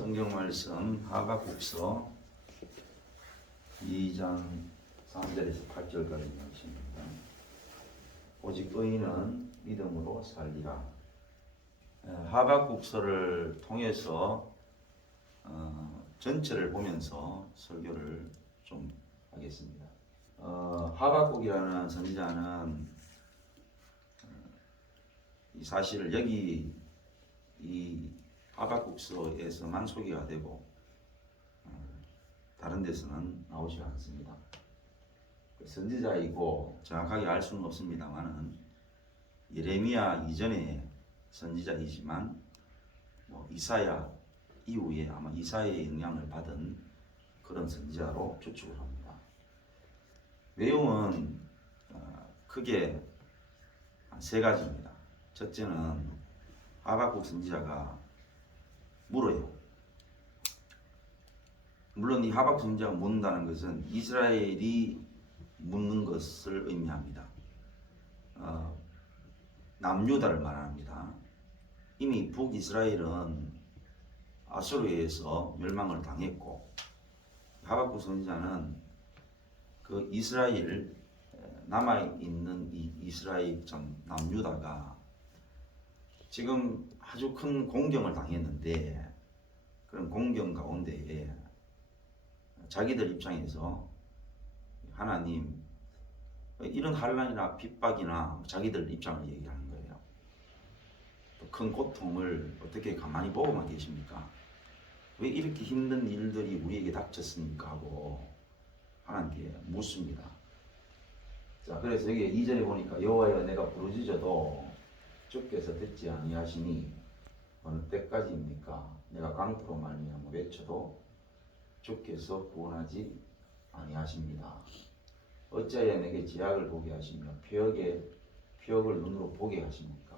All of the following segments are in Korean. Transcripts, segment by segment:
성경 말씀 하박국서 2장 3절에서 8절까지 말씀입니다. 오직 의인은 믿음으로 살리라. 하박국서를 통해서 전체를 보면서 설교를 좀 하겠습니다. 하박국이라는 선지자는 이 사실을 여기 이 하박국서에서만 소개가 되고 다른 데서는 나오지 않습니다. 선지자이고 정확하게 알 수는 없습니다만은 예레미야 이전에 선지자이지만 이사야 이후에 아마 이사야의 영향을 받은 그런 선지자로 추측을 합니다. 내용은 크게 세 가지입니다. 첫째는 하박국 선지자가 물어요. 물론 이 하박국 선지자가 묻는다는 것은 이스라엘이 묻는 것을 의미합니다. 남유다를 말합니다. 이미 북이스라엘은 아수르에 의해서 멸망을 당했고 하박국 선지자는 그 이스라엘 남아있는 이 이스라엘 남유다가 지금 아주 큰 공경을 당했는데 그런 공경 가운데에 자기들 입장에서 하나님 이런 환난이나 핍박이나 자기들 입장을 얘기하는 거예요. 큰 고통을 어떻게 가만히 보고만 계십니까? 왜 이렇게 힘든 일들이 우리에게 닥쳤습니까? 하고 하나님께 묻습니다. 자, 그래서 여기 2절에 보니까 여호와여 내가 부르짖어도 주께서 듣지 아니하시니 어느 때까지입니까? 내가 강포로 말미암아 외쳐도 주께서 구원하지 아니하십니다. 어찌하여 내게 제약을 보게 하시며 표역을 눈으로 보게 하십니까?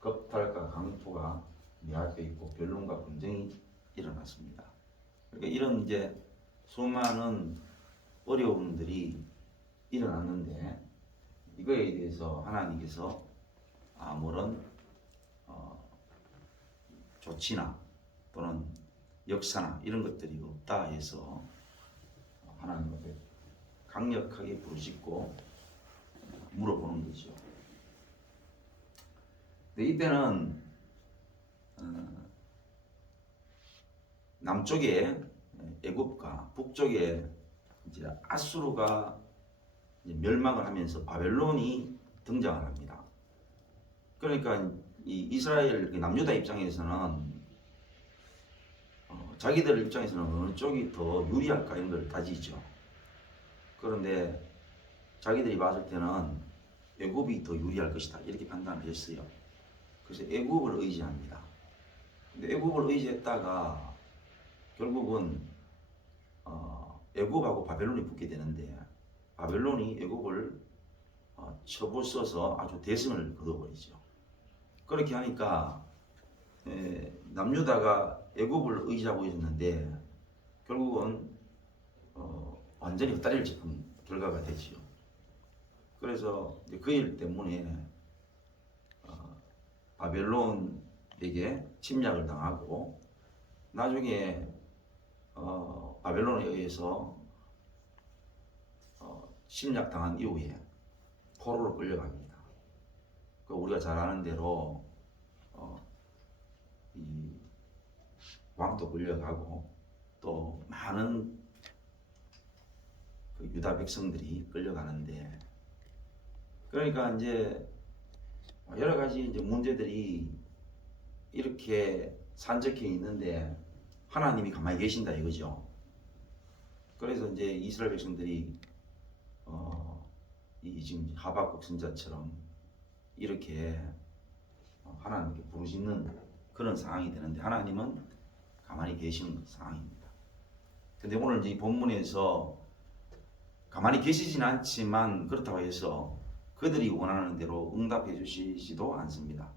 겁탈과 강포가 내 앞에 있고 변론과 분쟁이 일어났습니다. 그러니까 이런 이제 수많은 어려움들이 일어났는데 이거에 대해서 하나님께서 아무런 조치나 또는 역사나 이런 것들이 없다 해서 하나님 앞에 강력하게 부르짖고 물어보는 거죠. 근데 이때는 남쪽에 애굽과 북쪽에 이제 아수르가 이제 멸망을 하면서 바벨론이 등장을 합니다. 그러니까 이 이스라엘 남유다 입장에서는 자기들 입장에서는 어느 쪽이 더 유리할까 이런 걸 따지죠. 그런데 자기들이 봤을 때는 애굽이 더 유리할 것이다 이렇게 판단을 했어요. 그래서 애굽을 의지합니다. 근데 애굽을 의지했다가 결국은 애굽하고 바벨론이 붙게 되는데 바벨론이 애굽을 쳐부숴서 아주 대승을 거둬버리죠. 그렇게 하니까 남유다가 애굽을 의지하고 있었는데 결국은 완전히 헛다리를 짚은 결과가 되지요. 그래서 그 일 때문에 바벨론에게 침략을 당하고 나중에 바벨론에 의해서 침략당한 이후에 포로로 끌려갑니다. 우리가 잘 아는 대로 이 왕도 끌려가고 또 많은 그 유다 백성들이 끌려가는데 그러니까 이제 여러 가지 이제 문제들이 이렇게 산적해 있는데 하나님이 가만히 계신다 이거죠. 그래서 이제 이스라엘 백성들이 이 지금 하박국 선지자처럼 이렇게 하나님께 부르짖는 그런 상황이 되는데 하나님은 가만히 계시는 상황입니다. 근데 오늘 이 본문에서 가만히 계시진 않지만 그렇다고 해서 그들이 원하는 대로 응답해 주시지도 않습니다.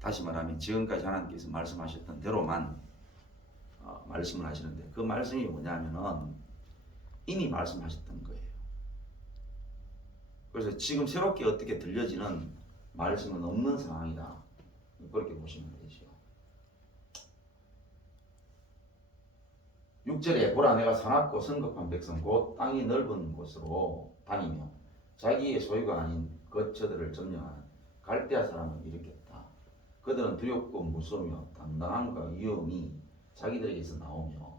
다시 말하면 지금까지 하나님께서 말씀하셨던 대로만 말씀을 하시는데 그 말씀이 뭐냐면은 이미 말씀하셨던 거예요. 그래서 지금 새롭게 어떻게 들려지는 말씀은 없는 상황이다. 그렇게 보시면 되죠. 6절에 보라 내가 사납고 성급한 백성 곧 땅이 넓은 곳으로 다니며 자기의 소유가 아닌 거처들을 점령하는 갈대아 사람을 일으켰다. 그들은 두렵고 무서우며 당당함과 위엄이 자기들에게서 나오며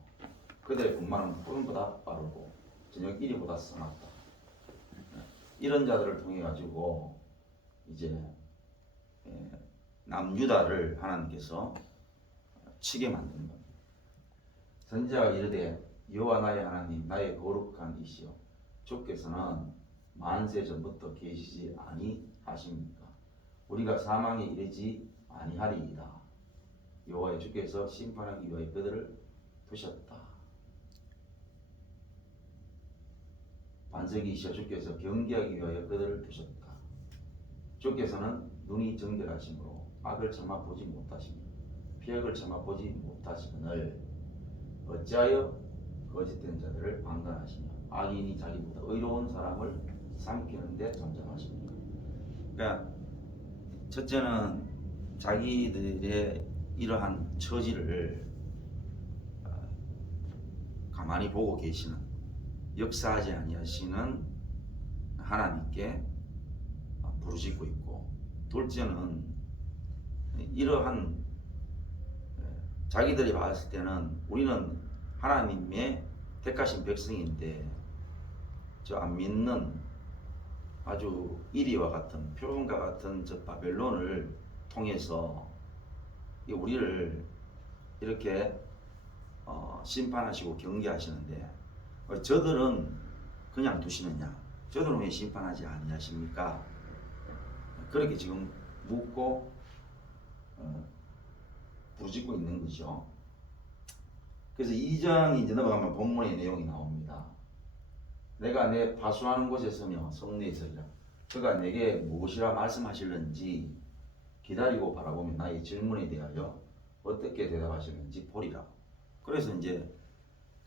그들의 군마는 푸른보다 빠르고 저녁 이리보다 사납다. 이런 자들을 통해 가지고 이제 남유다를 하나님께서 치게 만드는 겁니다. 선지자가 이르되 여호와 나의 하나님 나의 거룩한 이시여 주께서는 만세 전부터 계시지 아니하십니까? 우리가 사망에 이르지 아니하리이다. 여호와의 주께서 심판하기 위하여 그들을 두셨다. 반석이시여 주께서 경계하기 위하여 그들을 두셨다. 주께서는 눈이 정결하심으로 악을 참아 보지 못하시며 피악을 참아 보지 못하시거늘 어찌하여 거짓된 자들을 방관하시며 악인이 자기보다 의로운 사람을 삼키는데 잠잠하십니까? 그러니까 첫째는 자기들의 이러한 처지를 가만히 보고 계시는 역사하지 아니하시는 하나님께 부르짖고 있고, 둘째는 이러한 자기들이 봤을 때는 우리는 하나님의 택하신 백성인데 저 안 믿는 아주 이리와 같은 표범과 같은 저 바벨론을 통해서 우리를 이렇게 심판하시고 경계하시는데 저들은 그냥 두시느냐? 저들은 왜 심판하지 아니하십니까? 그렇게 지금 묻고 부르짖고 있는 거죠. 그래서 2장이 이제 넘어가면 본문의 내용이 나옵니다. 내가 내 파수하는 곳에 서며 성내에 서리라. 그가 내게 무엇이라 말씀하실는지 기다리고 바라보며 나의 질문에 대하여 어떻게 대답하실는지 보리라. 그래서 이제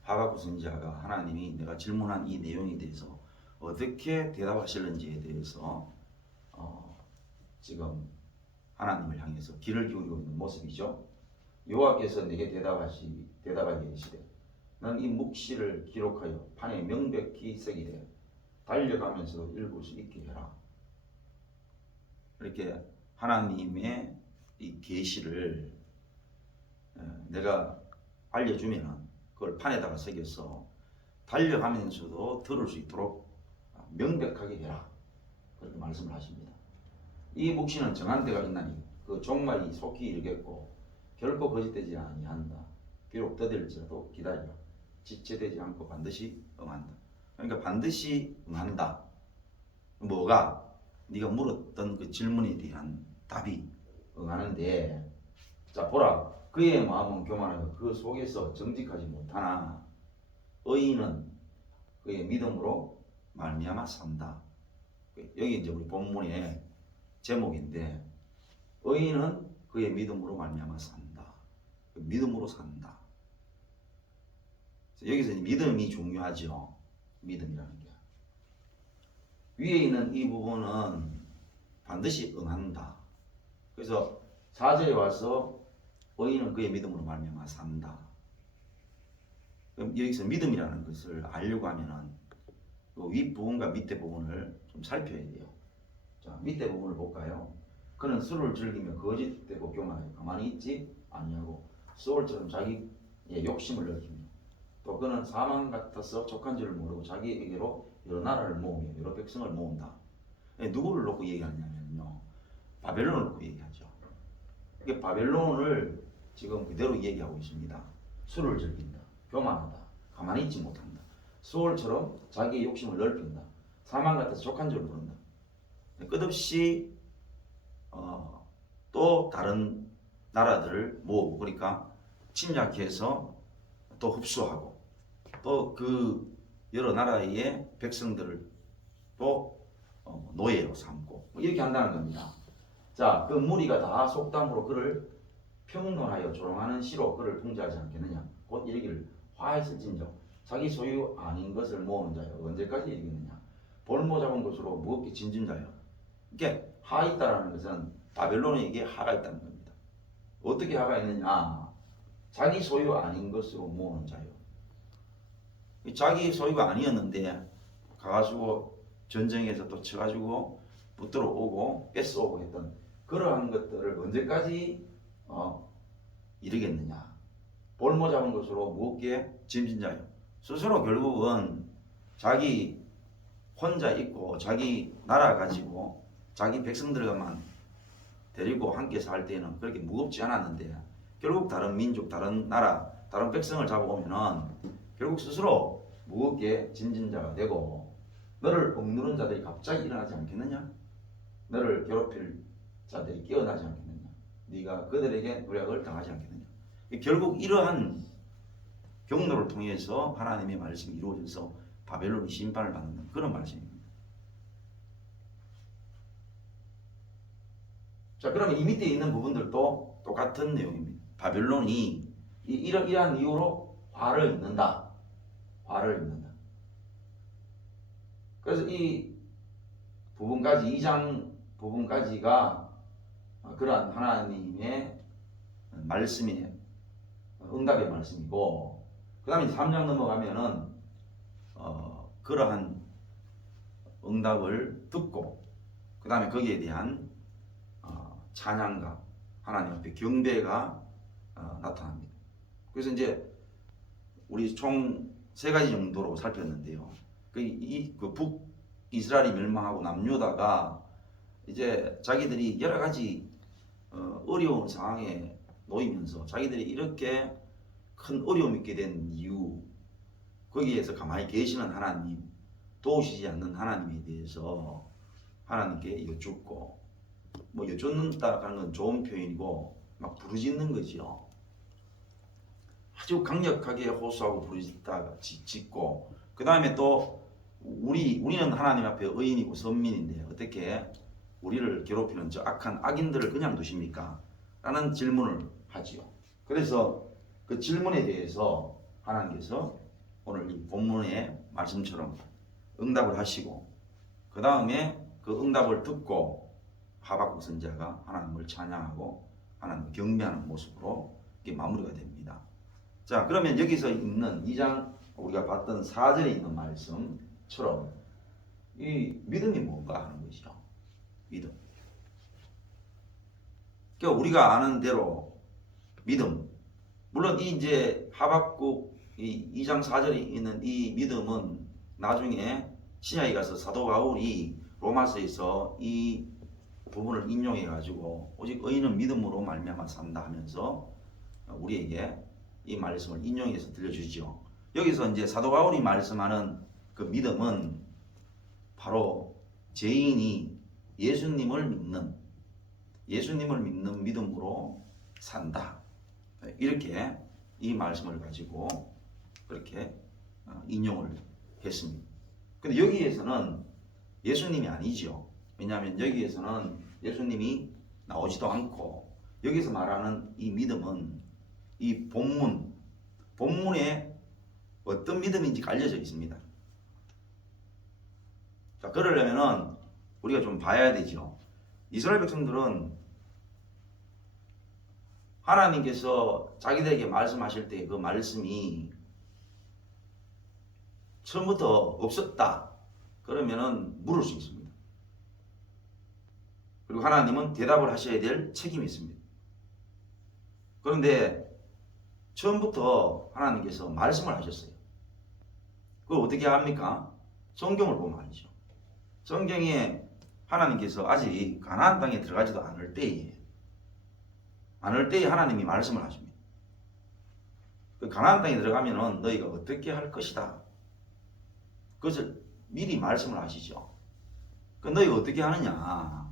하박국 선지자가 하나님이 내가 질문한 이 내용에 대해서 어떻게 대답하실는지에 대해서 지금 하나님을 향해서 귀를 기울이고 있는 모습이죠. 여호와께서 내게 대답하게 이르시되 넌 이 묵시를 기록하여 판에 명백히 새기되 달려가면서도 읽을 수 있게 해라. 이렇게 하나님의 이 계시를 내가 알려주면은 그걸 판에다가 새겨서 달려가면서도 들을 수 있도록 명백하게 해라. 그렇게 말씀을 하십니다. 이 묵시는 정한 데가 있나니 그 종말이 속히 이르겠고 결코 거짓되지 아니한다. 비록 더딜지라도 기다리라. 지체되지 않고 반드시 응한다. 그러니까 반드시 응한다. 뭐가? 네가 물었던 그 질문에 대한 답이 응하는데, 자 보라 그의 마음은 교만하여 그 속에서 정직하지 못하나 의인은 그의 믿음으로 말미암아 산다. 여기 이제 우리 본문의 제목인데 의인은 그의 믿음으로 말미암아 산다. 믿음으로 산다. 여기서 믿음이 중요하죠. 믿음이라는 게. 위에 있는 이 부분은 반드시 응한다. 그래서 4절에 와서 의인은 그의 믿음으로 말미암아 산다. 그럼 여기서 믿음이라는 것을 알려고 하면은 그 윗부분과 밑에 부분을 좀 살펴야 돼요. 자, 밑에 부분을 볼까요? 그는 술을 즐기며 거짓되고 교만하여 가만히 있지 아니하고 소울처럼 자기의 욕심을 넓히며 또 그는 사망 같아서 족한 줄을 모르고 자기에게로 여러 나라를 모으며 여러 백성을 모은다. 누구를 놓고 얘기하냐면요, 바벨론을 놓고 얘기하죠. 이게 바벨론을 지금 그대로 얘기하고 있습니다. 술을 즐긴다, 교만하다, 가만히 있지 못한다, 소울처럼 자기의 욕심을 넓힌다, 사망 같아서 족한 줄을 모른다. 끝없이 또 다른 나라들을 모으고, 그러니까 침략해서 또 흡수하고 또 그 여러 나라의 백성들을 또 노예로 삼고 이렇게 한다는 겁니다. 자, 그 무리가 다 속담으로 그를 평론하여 조롱하는 시로 그를 풍자하지 않겠느냐. 곧 이르기를 화했을진저 자기 소유 아닌 것을 모으는 자여 언제까지 이르겠느냐. 볼모 잡은 것으로 무겁게 진진 자여. 이게 하 있다라는 것은 바벨론에게 하가 있다는 겁니다. 어떻게 하가 있느냐. 자기 소유 아닌 것으로 모으는 자여. 자기 소유가 아니었는데 가가지고 전쟁에서 또 쳐가지고 붙들어 오고 뺏어오고 했던 그러한 것들을 언제까지 이르겠느냐. 볼모 잡은 것으로 무겁게 짐진 자요. 스스로 결국은 자기 혼자 있고 자기 나라 가지고 자기 백성들과만 데리고 함께 살 때는 그렇게 무겁지 않았는데 결국 다른 민족, 다른 나라, 다른 백성을 잡아오면은 결국 스스로 무겁게 짐진 자가 되고 너를 억누른 자들이 갑자기 일어나지 않겠느냐? 너를 괴롭힐 자들이 깨어나지 않겠느냐? 네가 그들에게 노력을 당하지 않겠느냐? 결국 이러한 경로를 통해서 하나님의 말씀이 이루어져서 바벨론이 심판을 받는 그런 말씀입니다. 자, 그러면 이 밑에 있는 부분들도 똑같은 내용입니다. 바벨론이 이러한 이유로 화를 입는다. 화를 입는다. 그래서 이 부분까지 2장 부분까지가 그러한 하나님의 말씀이 응답의 말씀이고 그 다음에 3장 넘어가면은 그러한 응답을 듣고 그 다음에 거기에 대한 찬양과 하나님 앞에 경배가 나타납니다. 그래서 이제 우리 총 3가지 정도로 살폈는데요. 그 북이스라엘이 멸망하고 남유다가 이제 자기들이 여러 가지 어려운 상황에 놓이면서 자기들이 이렇게 큰 어려움 있게 된 이유, 거기에서 가만히 계시는 하나님, 도우시지 않는 하나님에 대해서 하나님께 여쭙고, 뭐 여쭙는다 하는 건 좋은 표현이고 막 부르짖는 거죠. 아주 강력하게 호소하고 부르짖다가 짓고, 그 다음에 또 우리는 하나님 앞에 의인이고 선민인데 어떻게 우리를 괴롭히는 저 악한 악인들을 그냥 두십니까? 라는 질문을 하지요. 그래서 그 질문에 대해서 하나님께서 오늘 이 본문의 말씀처럼 응답을 하시고 그 다음에 그 응답을 듣고 하박국 선지자가 하나님을 찬양하고 하나님을 경배하는 모습으로 이게 마무리가 됩니다. 자, 그러면 여기서 있는 2장 우리가 봤던 4절에 있는 말씀처럼 이 믿음이 뭔가 하는 것이죠. 믿음. 그러니까 우리가 아는 대로 믿음. 물론 이 이제 하박국 이 2장 4절에 있는 이 믿음은 나중에 신약에 가서 사도 바울이 로마서에서 이 부분을 인용해 가지고 오직 의인은 믿음으로 말미암아 산다 하면서 우리에게 이 말씀을 인용해서 들려주죠. 여기서 이제 사도 바울이 말씀하는 그 믿음은 바로 죄인이 예수님을 믿는 믿음으로 산다. 이렇게 이 말씀을 가지고 그렇게 인용을 했습니다. 근데 여기에서는 예수님이 아니죠. 왜냐하면 여기에서는 예수님이 나오지도 않고 여기서 말하는 이 믿음은 이 본문에 어떤 믿음인지 알려져 있습니다. 자, 그러려면은 우리가 좀 봐야 되죠. 이스라엘 백성들은 하나님께서 자기들에게 말씀하실 때 그 말씀이 처음부터 없었다. 그러면은 물을 수 있습니다. 그리고 하나님은 대답을 하셔야 될 책임이 있습니다. 그런데 처음부터 하나님께서 말씀을 하셨어요. 그걸 어떻게 합니까? 성경을 보면 알죠. 성경에 하나님께서 아직 가나안 땅에 들어가지도 않을 때에 하나님이 말씀을 하십니다. 그 가나안 땅에 들어가면은 너희가 어떻게 할 것이다. 그것을 미리 말씀을 하시죠. 그 너희가 어떻게 하느냐.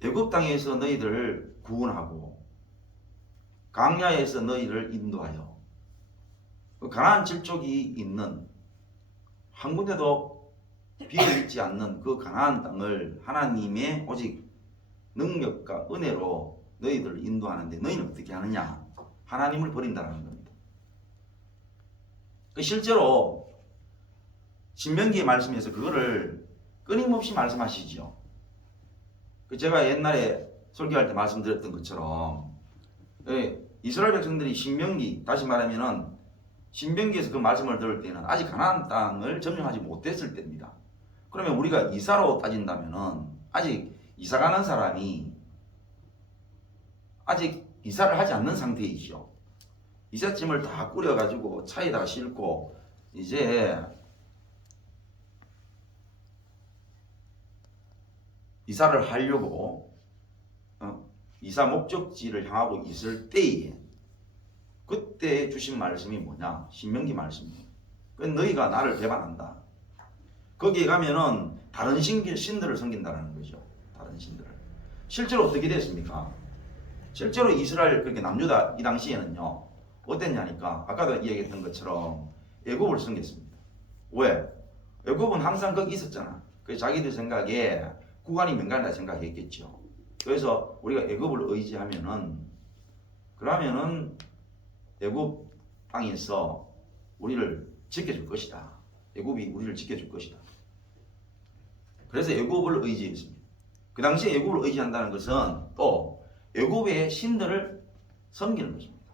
애굽 땅에서 너희들을 구원하고 강야에서 너희를 인도하여 그 가나안 칠족이 있는 한 군데도 비어있지 않는 그 가나안 땅을 하나님의 오직 능력과 은혜로 너희들을 인도하는데 너희는 어떻게 하느냐? 하나님을 버린다는 겁니다. 실제로 신명기의 말씀에서 그거를 끊임없이 말씀하시죠. 제가 옛날에 설교할 때 말씀드렸던 것처럼 이스라엘 백성들이 신명기, 다시 말하면은 신명기에서 그 말씀을 들을 때는 아직 가나안 땅을 점령하지 못했을 때입니다. 그러면 우리가 이사로 따진다면은 아직 이사 가는 사람이 아직 이사를 하지 않는 상태이죠. 이삿짐을 다 꾸려가지고 차에다가 싣고 이제 이사를 하려고 이사 목적지를 향하고 있을 때에 그때 주신 말씀이 뭐냐? 신명기 말씀이에요. 너희가 나를 배반한다. 거기에 가면은 다른 신들을 섬긴다는 거죠. 다른 신들을. 실제로 어떻게 됐습니까? 실제로 이스라엘 그렇게 남유다 이 당시에는요 어땠냐니까 아까도 이야기했던 것처럼 애굽을 섬겼습니다. 왜? 애굽은 항상 거기 있었잖아. 그래서 자기들 생각에 구간이 명간이라 생각했겠죠. 그래서 우리가 애굽을 의지하면은 그러면은 애굽 땅에서 우리를 지켜줄 것이다. 애굽이 우리를 지켜줄 것이다. 그래서 애굽을 의지했습니다. 그 당시에 애굽을 의지한다는 것은 또 애굽의 신들을 섬기는 것입니다.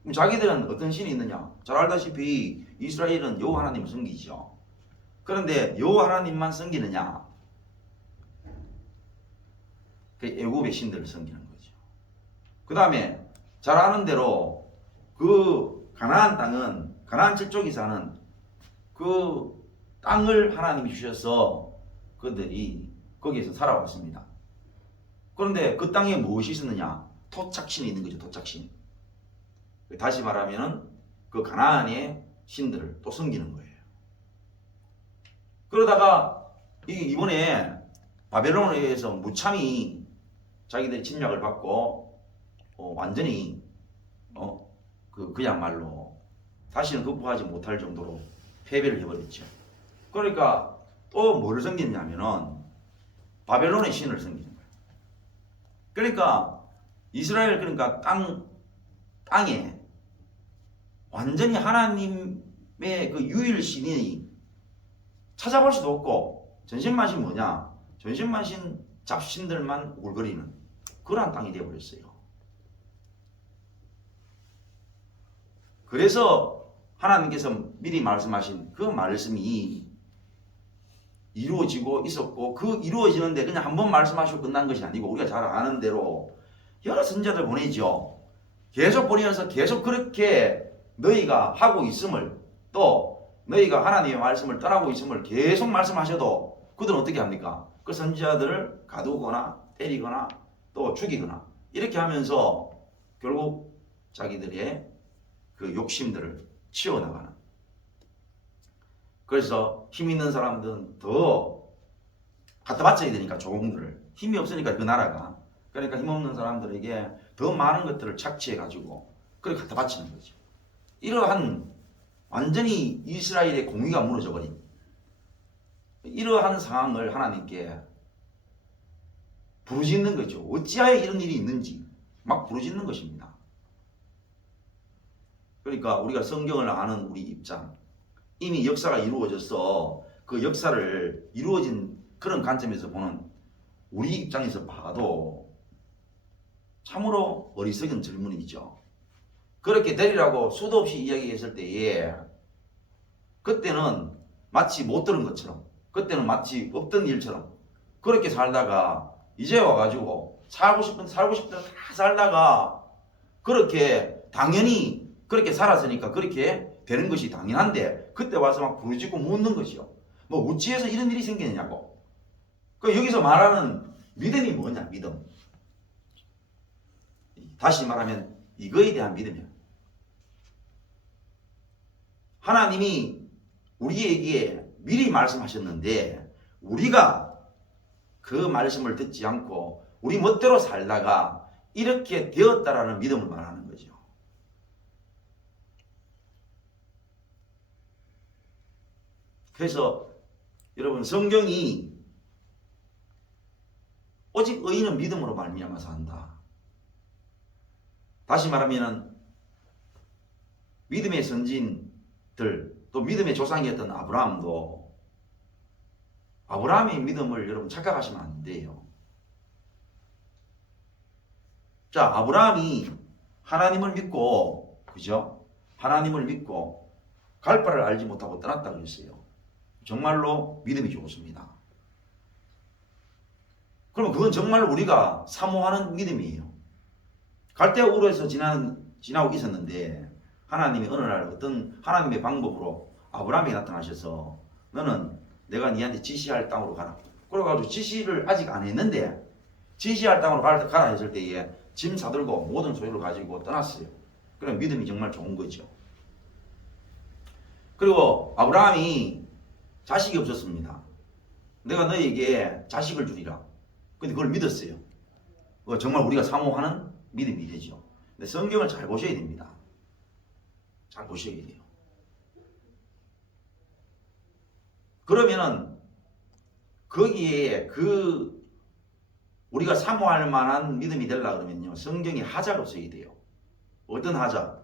그럼 자기들은 어떤 신이 있느냐? 잘 알다시피 이스라엘은 여호와 하나님을 섬기죠. 그런데 여호와 하나님만 섬기느냐? 그 애굽의 신들을 섬기는 거죠. 그 다음에 잘 아는 대로 그 가나안 땅은 가나안 칠족이 사는 그 땅을 하나님이 주셔서 그들이 거기에서 살아왔습니다. 그런데 그 땅에 무엇이 있었느냐? 토착신이 있는 거죠. 토착신. 다시 말하면 그 가나안의 신들을 또 섬기는 거예요. 그러다가 이번에 바벨론에 의해서 무참히 자기들이 침략을 받고 완전히 그야말로 다시는 극복하지 못할 정도로 패배를 해버렸죠. 그러니까 또 뭐를 섬기냐면은 바벨론의 신을 섬기는 거예요. 그러니까 이스라엘 그러니까 땅에 완전히 하나님의 그 유일신이 찾아볼 수도 없고 전신만신 뭐냐? 전신만신 잡신들만 울거리는 그러한 땅이 되어버렸어요. 그래서 하나님께서 미리 말씀하신 그 말씀이 이루어지고 있었고 그 이루어지는데 그냥 한 번 말씀하시고 끝난 것이 아니고 우리가 잘 아는 대로 여러 선지자들 보내죠. 계속 보내면서 계속 그렇게 너희가 하고 있음을 또 너희가 하나님의 말씀을 떠나고 있음을 계속 말씀하셔도 그들은 어떻게 합니까? 그 선지자들을 가두거나 때리거나 또 죽이거나 이렇게 하면서 결국 자기들의 그 욕심들을 치워나가는. 그래서 힘 있는 사람들은 더 갖다 바쳐야 되니까 조공들을 힘이 없으니까 그 나라가 그러니까 힘없는 사람들에게 더 많은 것들을 착취해가지고 그렇게 갖다 바치는 거죠. 이러한 완전히 이스라엘의 공의가 무너져버린 이러한 상황을 하나님께 부르짖는 거죠. 어찌하여 이런 일이 있는지 막 부르짖는 것입니다. 그러니까 우리가 성경을 아는 우리 입장 이미 역사가 이루어져서 그 역사를 이루어진 그런 관점에서 보는 우리 입장에서 봐도 참으로 어리석은 질문이죠. 그렇게 되리라고 수도 없이 이야기했을 때에 그때는 마치 못 들은 것처럼 그때는 마치 없던 일처럼 그렇게 살다가 이제 와가지고 살고 싶은 대로 다 살다가 그렇게 당연히 그렇게 살았으니까 그렇게 되는 것이 당연한데 그때 와서 막 부르짖고 묻는 것이요. 뭐 어찌해서 이런 일이 생기느냐고. 그 여기서 말하는 믿음이 뭐냐? 믿음. 다시 말하면 이거에 대한 믿음이야. 하나님이 우리에게 미리 말씀하셨는데 우리가 그 말씀을 듣지 않고 우리 멋대로 살다가 이렇게 되었다라는 믿음을 말하는 거죠. 그래서 여러분 성경이 오직 의인은 믿음으로 말미암아 산다. 다시 말하면 믿음의 선진들 또 믿음의 조상이었던 아브라함도 아브라함의 믿음을 여러분 착각하시면 안 돼요. 자, 아브라함이 하나님을 믿고, 그죠? 하나님을 믿고 갈 바를 알지 못하고 떠났다고 했어요. 정말로 믿음이 좋습니다. 그러면 그건 정말 우리가 사모하는 믿음이에요. 갈대아 우르에서 지나고 있었는데 하나님이 어느 날 어떤 하나님의 방법으로 아브라함에게 나타나셔서 너는 내가 네한테 지시할 땅으로 가라. 그래가지고 지시를 아직 안 했는데 지시할 땅으로 가라 했을 때에 짐 사들고 모든 소유를 가지고 떠났어요. 그럼 믿음이 정말 좋은 거죠. 그리고 아브라함이 자식이 없었습니다. 내가 너에게 자식을 주리라. 근데 그걸 믿었어요. 그거 정말 우리가 사모하는 믿음이 되죠. 근데 성경을 잘 보셔야 됩니다. 잘 보셔야 돼요. 그러면은 거기에 우리가 사모할 만한 믿음이 되려 그러면요, 성경에 하자가 없어야 돼요. 어떤 하자?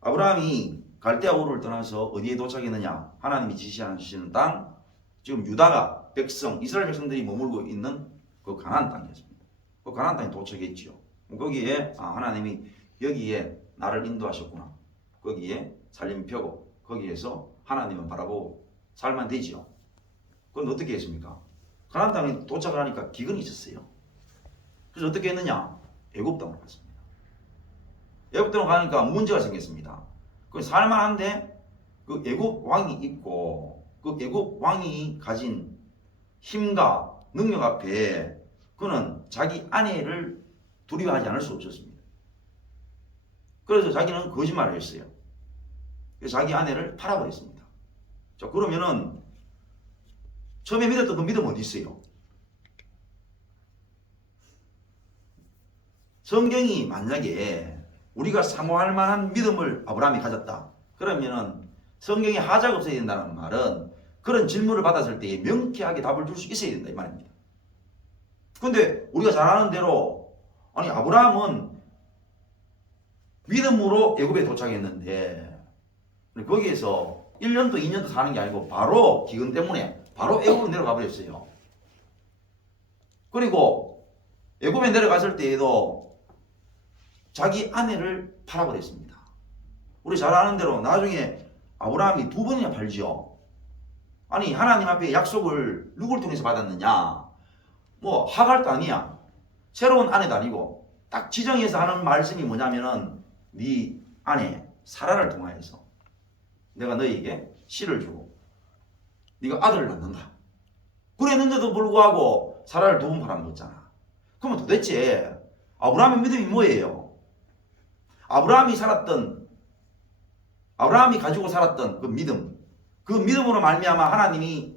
아브라함이 갈대아 우르를 떠나서 어디에 도착했느냐? 하나님이 지시하시는 땅, 지금 유다가 백성, 이스라엘 백성들이 머물고 있는 그 가나안 땅이었습니다. 그 가나안 땅에 도착했죠. 거기에 하나님이 여기에 나를 인도하셨구나. 거기에 살림 펴고 거기에서 하나님을 바라보고 살면 되지요. 그건 어떻게 했습니까? 가나안 땅에 도착을 하니까 기근이 있었어요. 그래서 어떻게 했느냐? 애굽 땅으로 갔습니다. 애굽 땅으로 가니까 문제가 생겼습니다. 그 살만한데 그 애굽 왕이 있고 그 애굽 왕이 가진 힘과 능력 앞에 그는 자기 아내를 두려워하지 않을 수 없었습니다. 그래서 자기는 거짓말을 했어요. 그래서 자기 아내를 팔아버렸습니다. 자, 그러면은 처음에 믿었던 그 믿음 어디 있어요? 성경이 만약에 우리가 사모할 만한 믿음을 아브라함이 가졌다. 그러면은 성경에 하자가 없어야 된다는 말은 그런 질문을 받았을 때 명쾌하게 답을 줄 수 있어야 된다 이 말입니다. 근데 우리가 잘 아는 대로 아니 아브라함은 믿음으로 애굽에 도착했는데 거기에서 1년도 2년도 사는 게 아니고 바로 기근 때문에 바로 애굽으로 내려가 버렸어요. 그리고 애굽에 내려갔을 때에도 자기 아내를 팔아버렸습니다. 우리 잘 아는 대로 나중에 아브라함이 2번이나 팔지요. 아니 하나님 앞에 약속을 누굴 통해서 받았느냐? 뭐 하갈도 아니야. 새로운 아내도 아니고 딱 지정해서 하는 말씀이 뭐냐면은 네 아내 사라를 통하여서 내가 너에게 씨를 주고 네가 아들을 낳는다. 그랬는데도 불구하고 사라를 2번 팔아먹었잖아. 그러면 도대체 아브라함의 믿음이 뭐예요? 아브라함이 가지고 살았던 그 믿음으로 말미암아 하나님이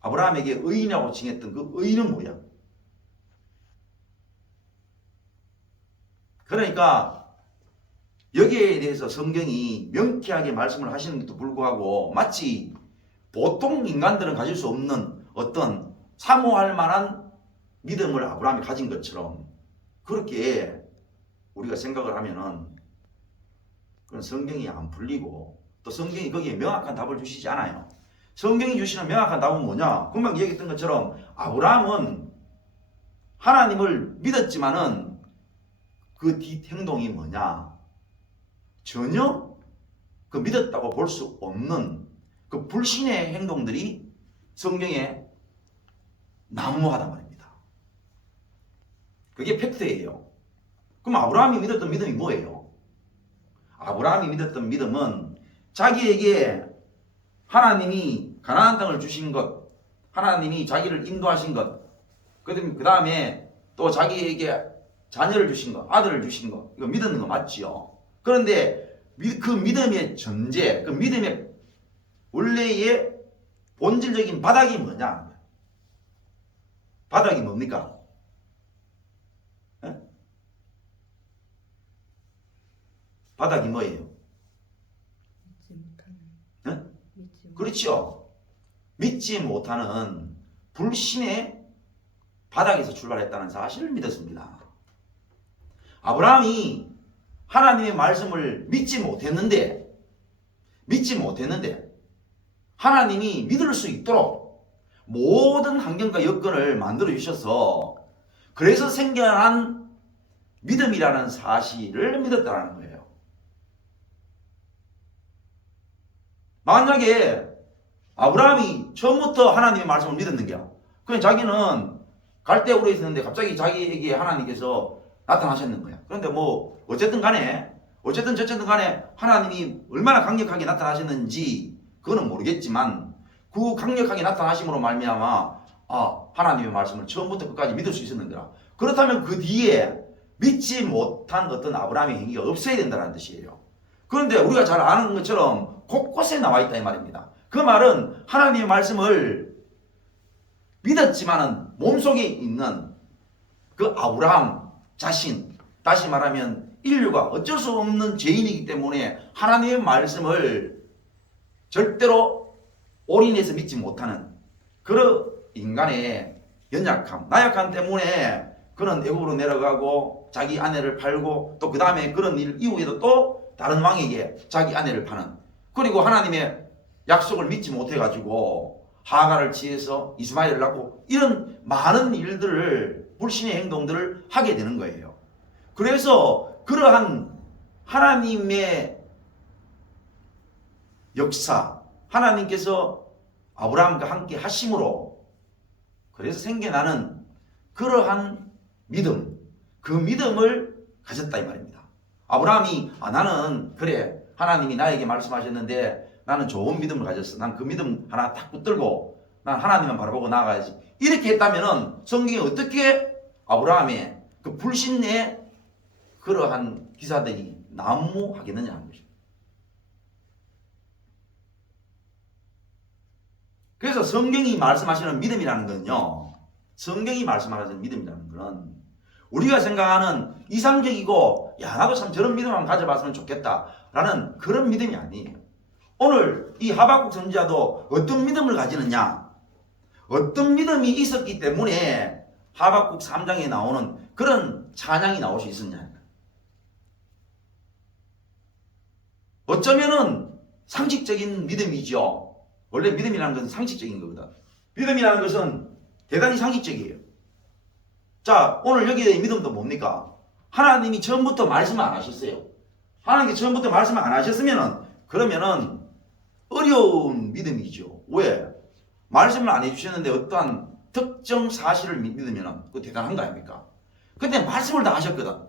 아브라함에게 의인이라고 칭했던 그 의인은 뭐야? 그러니까 여기에 대해서 성경이 명쾌하게 말씀을 하시는데도 불구하고 마치 보통 인간들은 가질 수 없는 어떤 사모할 만한 믿음을 아브라함이 가진 것처럼 그렇게 우리가 생각을 하면은 그런 성경이 안 풀리고 또 성경이 거기에 명확한 답을 주시지 않아요. 성경이 주시는 명확한 답은 뭐냐? 금방 얘기했던 것처럼 아브라함은 하나님을 믿었지만은 그 뒷행동이 뭐냐? 전혀 그 믿었다고 볼 수 없는 그 불신의 행동들이 성경에 난무하단 말입니다. 그게 팩트예요. 그럼 아브라함이 믿었던 믿음이 뭐예요? 아브라함이 믿었던 믿음은 자기에게 하나님이 가나안 땅을 주신 것, 하나님이 자기를 인도하신 것, 그 다음에 또 자기에게 자녀를 주신 것, 아들을 주신 것, 이거 믿는 거 맞지요? 그런데 그 믿음의 전제, 그 믿음의 원래의 본질적인 바닥이 뭐냐? 바닥이 뭡니까? 에? 바닥이 뭐예요? 그렇죠. 믿지 못하는 불신의 바닥에서 출발했다는 사실을 믿었습니다. 아브라함이 하나님의 말씀을 믿지 못했는데 하나님이 믿을 수 있도록 모든 환경과 여건을 만들어 주셔서 그래서 생겨난 믿음이라는 사실을 믿었다는 거예요. 만약에 아브라함이 처음부터 하나님의 말씀을 믿었는겨, 그냥 자기는 갈대우르에 있었는데 갑자기 자기에게 하나님께서 나타나셨는 거야. 그런데 뭐 어쨌든 간에 하나님이 얼마나 강력하게 나타나셨는지 그거는 모르겠지만, 그 강력하게 나타나심으로 말미암아 하나님의 말씀을 처음부터 끝까지 믿을 수 있었는 거라. 그렇다면 그 뒤에 믿지 못한 어떤 아브라함의 행위가 없어야 된다는 뜻이에요. 그런데 우리가 잘 아는 것처럼 곳곳에 나와 있다 이 말입니다. 그 말은 하나님의 말씀을 믿었지만은 몸속에 있는 그 아브라함 자신, 다시 말하면 인류가 어쩔 수 없는 죄인이기 때문에 하나님의 말씀을 절대로 올인해서 믿지 못하는 그런 인간의 연약함, 나약함 때문에 그는 애국으로 내려가고 자기 아내를 팔고, 또 그 다음에 그런 일 이후에도 또 다른 왕에게 자기 아내를 파는, 그리고 하나님의 약속을 믿지 못해가지고 하가를 취해서 이스마엘을 낳고, 이런 많은 일들을, 불신의 행동들을 하게 되는 거예요. 그래서 그러한 하나님의 역사, 하나님께서 아브라함과 함께 하심으로 그래서 생겨나는 그러한 믿음, 그 믿음을 가졌다 이 말입니다. 아브라함이 나는 그래, 하나님이 나에게 말씀하셨는데 나는 좋은 믿음을 가졌어, 난 그 믿음 하나 딱 붙들고 난 하나님만 바라보고 나아가야지, 이렇게 했다면은 성경이 어떻게 아브라함의 그 불신의 그러한 기사들이 난무하겠느냐 하는 것입니다. 그래서 성경이 말씀하시는 믿음이라는 건요, 성경이 말씀하시는 믿음이라는 것은 우리가 생각하는 이상적이고, 야 나도 참 저런 믿음 한번 가져봤으면 좋겠다 라는 그런 믿음이 아니에요. 오늘 이 하박국 선지자도 어떤 믿음을 가지느냐, 어떤 믿음이 있었기 때문에 하박국 3장에 나오는 그런 찬양이 나올 수 있었냐. 어쩌면은 상식적인 믿음이죠. 원래 믿음이라는 것은 상식적인 거거든. 믿음이라는 것은 대단히 상식적이에요. 자, 오늘 여기에 믿음도 뭡니까? 하나님이 처음부터 말씀을 안 하셨어요. 하나님이 처음부터 말씀을 안 하셨으면은, 그러면은 어려운 믿음이죠. 왜? 말씀을 안 해주셨는데 어떠한 특정 사실을 믿으면은 그거 대단한 거 아닙니까? 근데 말씀을 다 하셨거든.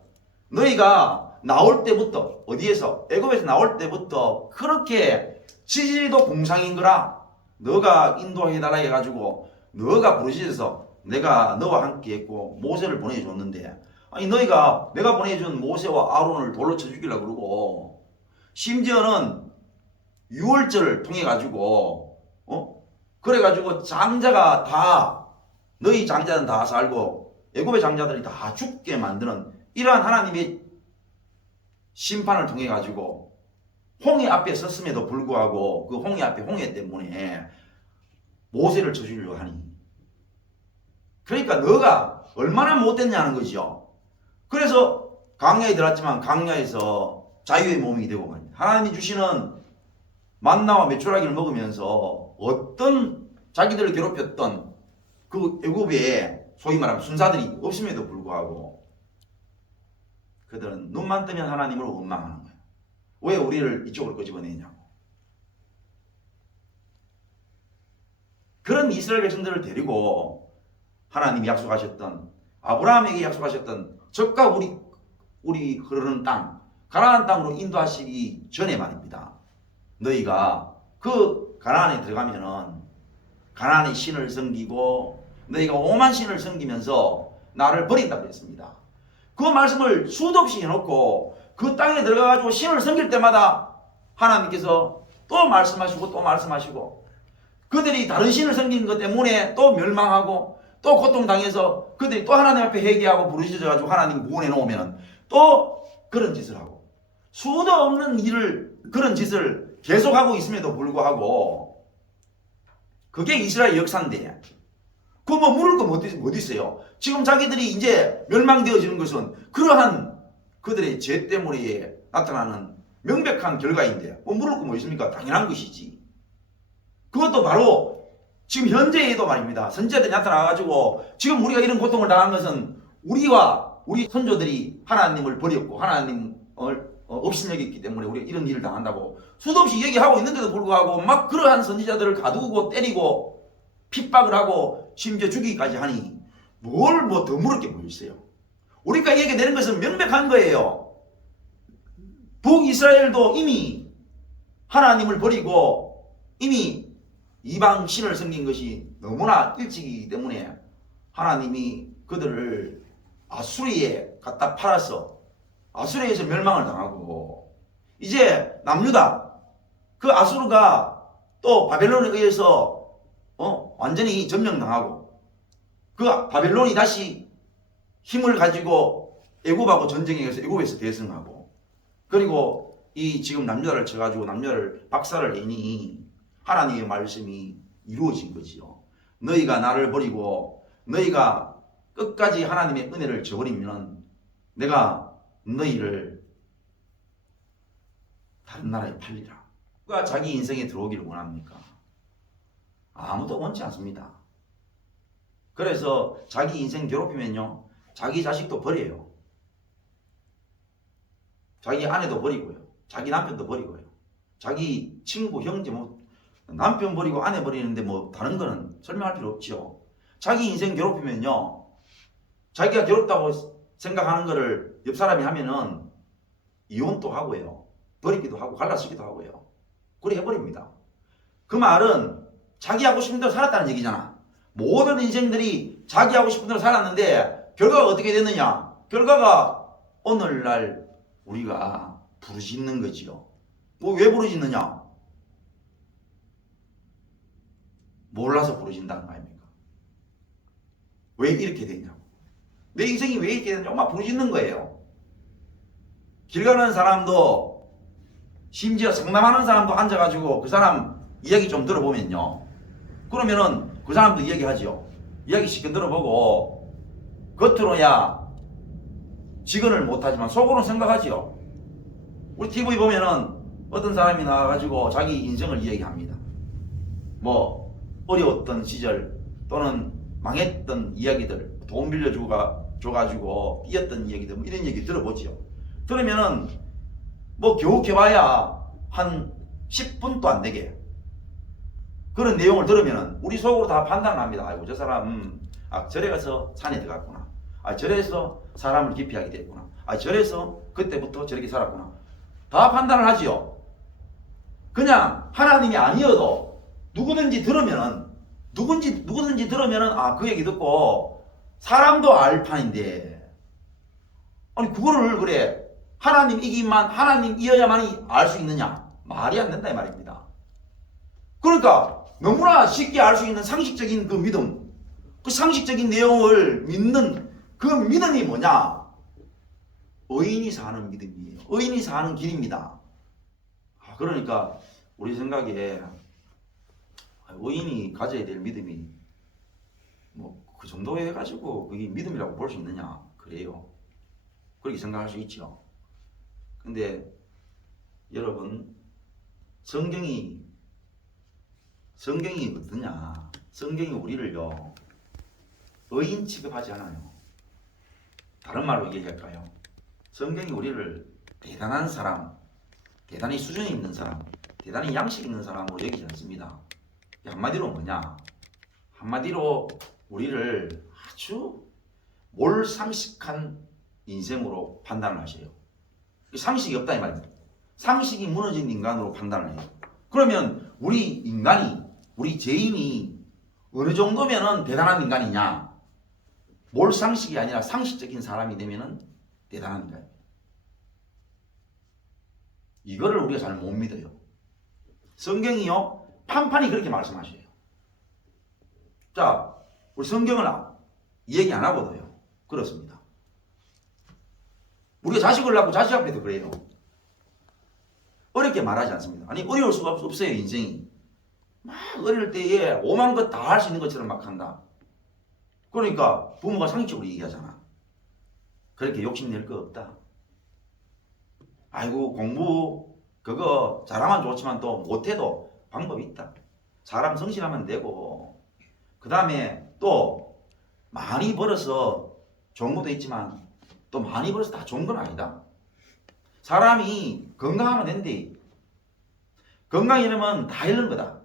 너희가 나올 때부터, 어디에서? 애굽에서 나올 때부터 그렇게 지지리도 공상인 거라. 너가 인도해달라 해가지고 너가 부르짖어서 내가 너와 함께 했고 모세를 보내줬는데, 아니 너희가 내가 보내준 모세와 아론을 돌로 쳐 죽이려고 그러고, 심지어는 유월절을 통해 가지고 그래가지고 장자가 다, 너희 장자는 다 살고 애굽의 장자들이 다 죽게 만드는 이러한 하나님의 심판을 통해 가지고 홍해 앞에 섰음에도 불구하고 그 홍해 앞에 홍해 때문에 모세를 쳐주려고 하니, 그러니까 너가 얼마나 못됐냐는 거죠. 그래서 광야에 들어왔지만 광야에서 자유의 몸이 되고 말입니다. 하나님이 주시는 만나와 메추라기를 먹으면서 어떤 자기들을 괴롭혔던 그 애굽에 소위 말하면 순사들이 없음에도 불구하고 그들은 눈만 뜨면 하나님을 원망하는 거예요. 왜 우리를 이쪽으로 끄집어내냐고. 그런 이스라엘 백성들을 데리고 하나님이 약속하셨던, 아브라함에게 약속하셨던 적과 우리 흐르는 땅, 가나안 땅으로 인도하시기 전에 말입니다. 너희가 그 가나안에 들어가면은 가나안의 신을 섬기고 너희가 오만 신을 섬기면서 나를 버린다고 했습니다. 그 말씀을 수도 없이 해놓고 그 땅에 들어가가지고 신을 섬길 때마다 하나님께서 또 말씀하시고 또 말씀하시고, 그들이 다른 신을 섬기는 것 때문에 또 멸망하고 또 고통당해서 그들이 또 하나님 앞에 회개하고 부르짖어가지고 하나님 구원해 놓으면 또 그런 짓을 하고, 수도 없는 그런 짓을 계속하고 있음에도 불구하고, 그게 이스라엘 역사인데 그 뭐 물을 거 못 있어요. 지금 자기들이 이제 멸망되어지는 것은 그러한 그들의 죄 때문에 나타나는 명백한 결과인데 뭐 물을 거 뭐 있습니까? 당연한 것이지. 그것도 바로 지금 현재에도 말입니다. 선지자들이 나타나가지고 지금 우리가 이런 고통을 당한 것은 우리와 우리 선조들이 하나님을 버렸고 하나님을 업신여겼기 때문에 우리가 이런 일을 당한다고 수도 없이 얘기하고 있는데도 불구하고 막 그러한 선지자들을 가두고 때리고 핍박을 하고 심지어 죽이기까지 하니 뭘 뭐 더 물을 게 뭐 있어요. 우리가 얘기되는 것은 명백한 거예요. 북이스라엘도 이미 하나님을 버리고 이미 이방 신을 섬긴 것이 너무나 일찍이기 때문에 하나님이 그들을 아수리에 갖다 팔아서 아수리에서 멸망을 당하고 이제 남유다 그 아수르가 또 바벨론에 의해서 완전히 점령당하고 그 바벨론이 다시 힘을 가지고 애굽하고 전쟁에 의해서 애굽에서 대승하고 그리고 이 지금 남유다를 쳐가지고 남유다를 박살을 내니 하나님의 말씀이 이루어진 거지요. 너희가 나를 버리고 너희가 끝까지 하나님의 은혜를 저버리면 내가 너희를 다른 나라에 팔리라. 누가 자기 인생에 들어오기를 원합니까? 아무도 원치 않습니다. 그래서 자기 인생 괴롭히면요 자기 자식도 버려요. 자기 아내도 버리고요. 자기 남편도 버리고요. 자기 친구, 형제, 남편 버리고 아내 버리는데 다른 거는 설명할 필요 없죠. 자기 인생 괴롭히면요. 자기가 괴롭다고 생각하는 거를 옆 사람이 하면은 이혼도 하고요. 버리기도 하고 갈라쓰기도 하고요. 그래 해버립니다. 그 말은 자기 하고 싶은 대로 살았다는 얘기잖아. 모든 인생들이 자기 하고 싶은 대로 살았는데 결과가 어떻게 됐느냐? 결과가 오늘날 우리가 부르짖는 거지요. 왜 부르짖느냐? 몰라서 부르짖는다는 거 아닙니까? 왜 이렇게 되냐고. 내 인생이 왜 이렇게 되느냐? 막 부르짖는 거예요. 길 가는 사람도 심지어 상담하는 사람도 앉아가지고 그 사람 이야기 좀 들어보면요. 그러면은 그 사람도 이야기하죠. 이야기 시켜 들어보고 겉으로야 직언을 못하지만 속으로는 생각하지요. 우리 TV 보면은 어떤 사람이 나와가지고 자기 인생을 이야기합니다. 어려웠던 시절 또는 망했던 이야기들, 돈 빌려줘가지고 뛰었던 이야기들, 이런 얘기 들어보지요. 들으면은 겨우 개봐야 한 10분도 안 되게 그런 내용을 들으면은 우리 속으로 다 판단을 합니다. 아이고 저 사람 저래 가서 산에 들어갔구나. 저래서 사람을 기피하게 됐구나. 저래서 그때부터 저렇게 살았구나. 다 판단을 하지요. 그냥 하나님이 아니어도 누구든지 들으면은 그 얘기 듣고 사람도 알 판인데 그거를 그래 하나님이기만 하나님이어야만이 알 수 있느냐? 말이 안 된다 이 말입니다. 그러니까 너무나 쉽게 알 수 있는 상식적인 그 믿음, 그 상식적인 내용을 믿는 그 믿음이 뭐냐? 의인이 사는 믿음이에요. 의인이 사는 길입니다. 그러니까 우리 생각에 의인이 가져야 될 믿음이 그 정도 해가지고 그게 믿음이라고 볼 수 있느냐? 그래요. 그렇게 생각할 수 있죠. 근데 여러분 성경이 어떠냐? 성경이 우리를요 의인 취급하지 않아요. 다른 말로 얘기할까요? 성경이 우리를 대단한 사람, 대단히 수준이 있는 사람, 대단히 양식 있는 사람으로 여기지 않습니다. 한마디로 뭐냐? 한마디로 우리를 아주 몰상식한 인생으로 판단을 하셔요. 상식이 없다 이 말입니다. 상식이 무너진 인간으로 판단을 해요. 그러면 우리 죄인이 어느 정도면은 대단한 인간이냐? 몰상식이 아니라 상식적인 사람이 되면은 대단한 인간이에요. 이거를 우리가 잘 못 믿어요. 성경이요 판판이 그렇게 말씀하셔요. 자, 우리 성경을 얘기 안 하고도요 그렇습니다. 우리가 자식을 낳고 자식 앞에도 그래요. 어렵게 말하지 않습니다. 어려울 수가 없어요 인생이. 막 어릴 때에 오만 것 다 할 수 있는 것처럼 막 한다. 그러니까 부모가 상식적으로 얘기하잖아. 그렇게 욕심낼 거 없다. 아이고 공부 그거 잘하면 좋지만 또 못해도 방법이 있다. 사람 성실하면 되고 그 다음에 또 많이 벌어서 좋은 것도 있지만 또 많이 벌어서 다 좋은 건 아니다. 사람이 건강하면 된대. 건강 잃으면 다 잃는 거다.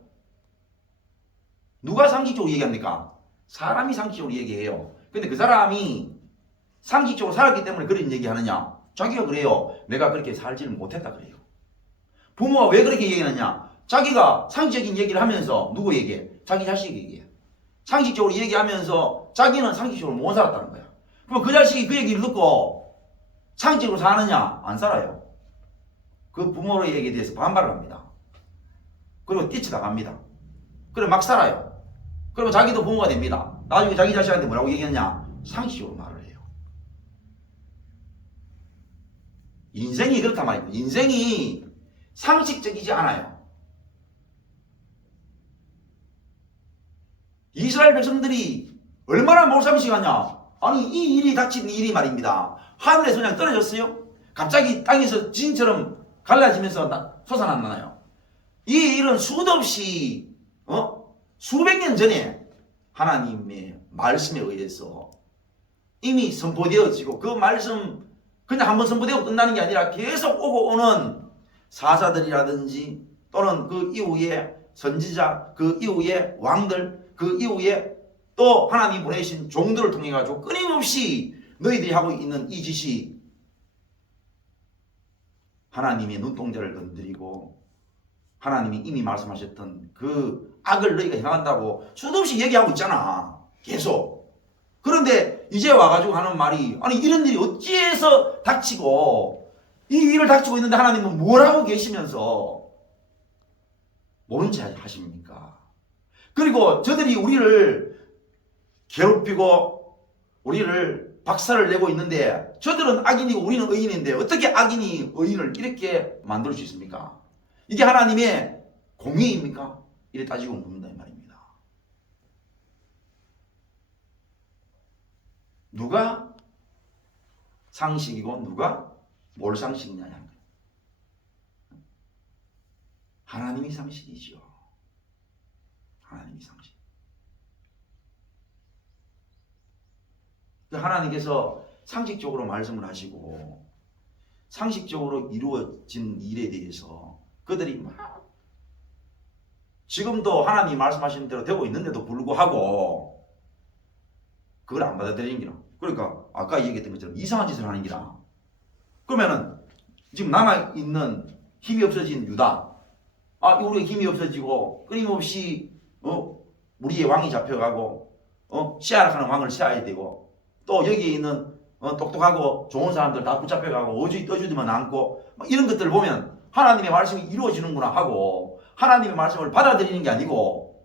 누가 상식적으로 얘기합니까? 사람이 상식적으로 얘기해요. 근데 그 사람이 상식적으로 살았기 때문에 그런 얘기하느냐? 자기가 그래요. 내가 그렇게 살지를 못했다 그래요. 부모가 왜 그렇게 얘기하느냐? 자기가 상식적인 얘기를 하면서 누구 얘기해? 자기 자식이 얘기해. 상식적으로 얘기하면서 자기는 상식적으로 못 살았다는 거야. 그럼 그 자식이 그 얘기를 듣고 상식적으로 사느냐? 안 살아요. 그 부모의 얘기에 대해서 반발을 합니다. 그리고 뛰쳐나갑니다. 그래 막 살아요. 그러면 자기도 부모가 됩니다. 나중에 자기 자식한테 뭐라고 얘기했냐? 상식적으로 말을 해요. 인생이 그렇단 말입니다. 인생이 상식적이지 않아요. 이스라엘 백성들이 얼마나 몰상식하냐? 아니 이 일이 닥친 일이 말입니다. 하늘에서 그냥 떨어졌어요. 갑자기 땅에서 지진처럼 갈라지면서 솟아났나요? 이 일은 수도 없이 수백 년 전에 하나님의 말씀에 의해서 이미 선포되어지고 그 말씀 그냥 한번 선포되고 끝나는 게 아니라 계속 오고 오는 사사들이라든지 또는 그 이후에 선지자, 그 이후에 왕들, 그 이후에 또 하나님 보내신 종들을 통해 가지고 끊임없이 너희들이 하고 있는 이 짓이 하나님의 눈동자를 건드리고 하나님이 이미 말씀하셨던 그 악을 너희가 행한다고 수도 없이 얘기하고 있잖아. 계속. 그런데 이제 와가지고 하는 말이 아니 이런 일이 어찌해서 닥치고 이 일을 닥치고 있는데 하나님은 뭘 하고 계시면서 모른 체 하십니까? 그리고 저들이 우리를 괴롭히고 우리를 박살을 내고 있는데 저들은 악인이고 우리는 의인인데 어떻게 악인이 의인을 이렇게 만들 수 있습니까? 이게 하나님의 공의입니까? 이래 따지고 묻는다 이 말입니다. 누가 상식이고 누가 몰상식이냐 하는 거예요. 하나님이 상식이죠. 하나님이 상식. 하나님께서 상식적으로 말씀을 하시고 상식적으로 이루어진 일에 대해서 그들이 막 지금도 하나님이 말씀하신 대로 되고 있는데도 불구하고 그걸 안 받아들이는 기라. 그러니까 아까 얘기했던 것처럼 이상한 짓을 하는 기라. 그러면은 지금 남아있는 힘이 없어진 유다, 우리의 힘이 없어지고 끊임없이 우리의 왕이 잡혀가고 시아락하는 왕을 시아야 되고 또 여기에 있는 똑똑하고 좋은 사람들 다 붙잡혀가고 어주이 떠주지만 않고 이런 것들을 보면 하나님의 말씀이 이루어지는구나 하고 하나님의 말씀을 받아들이는 게 아니고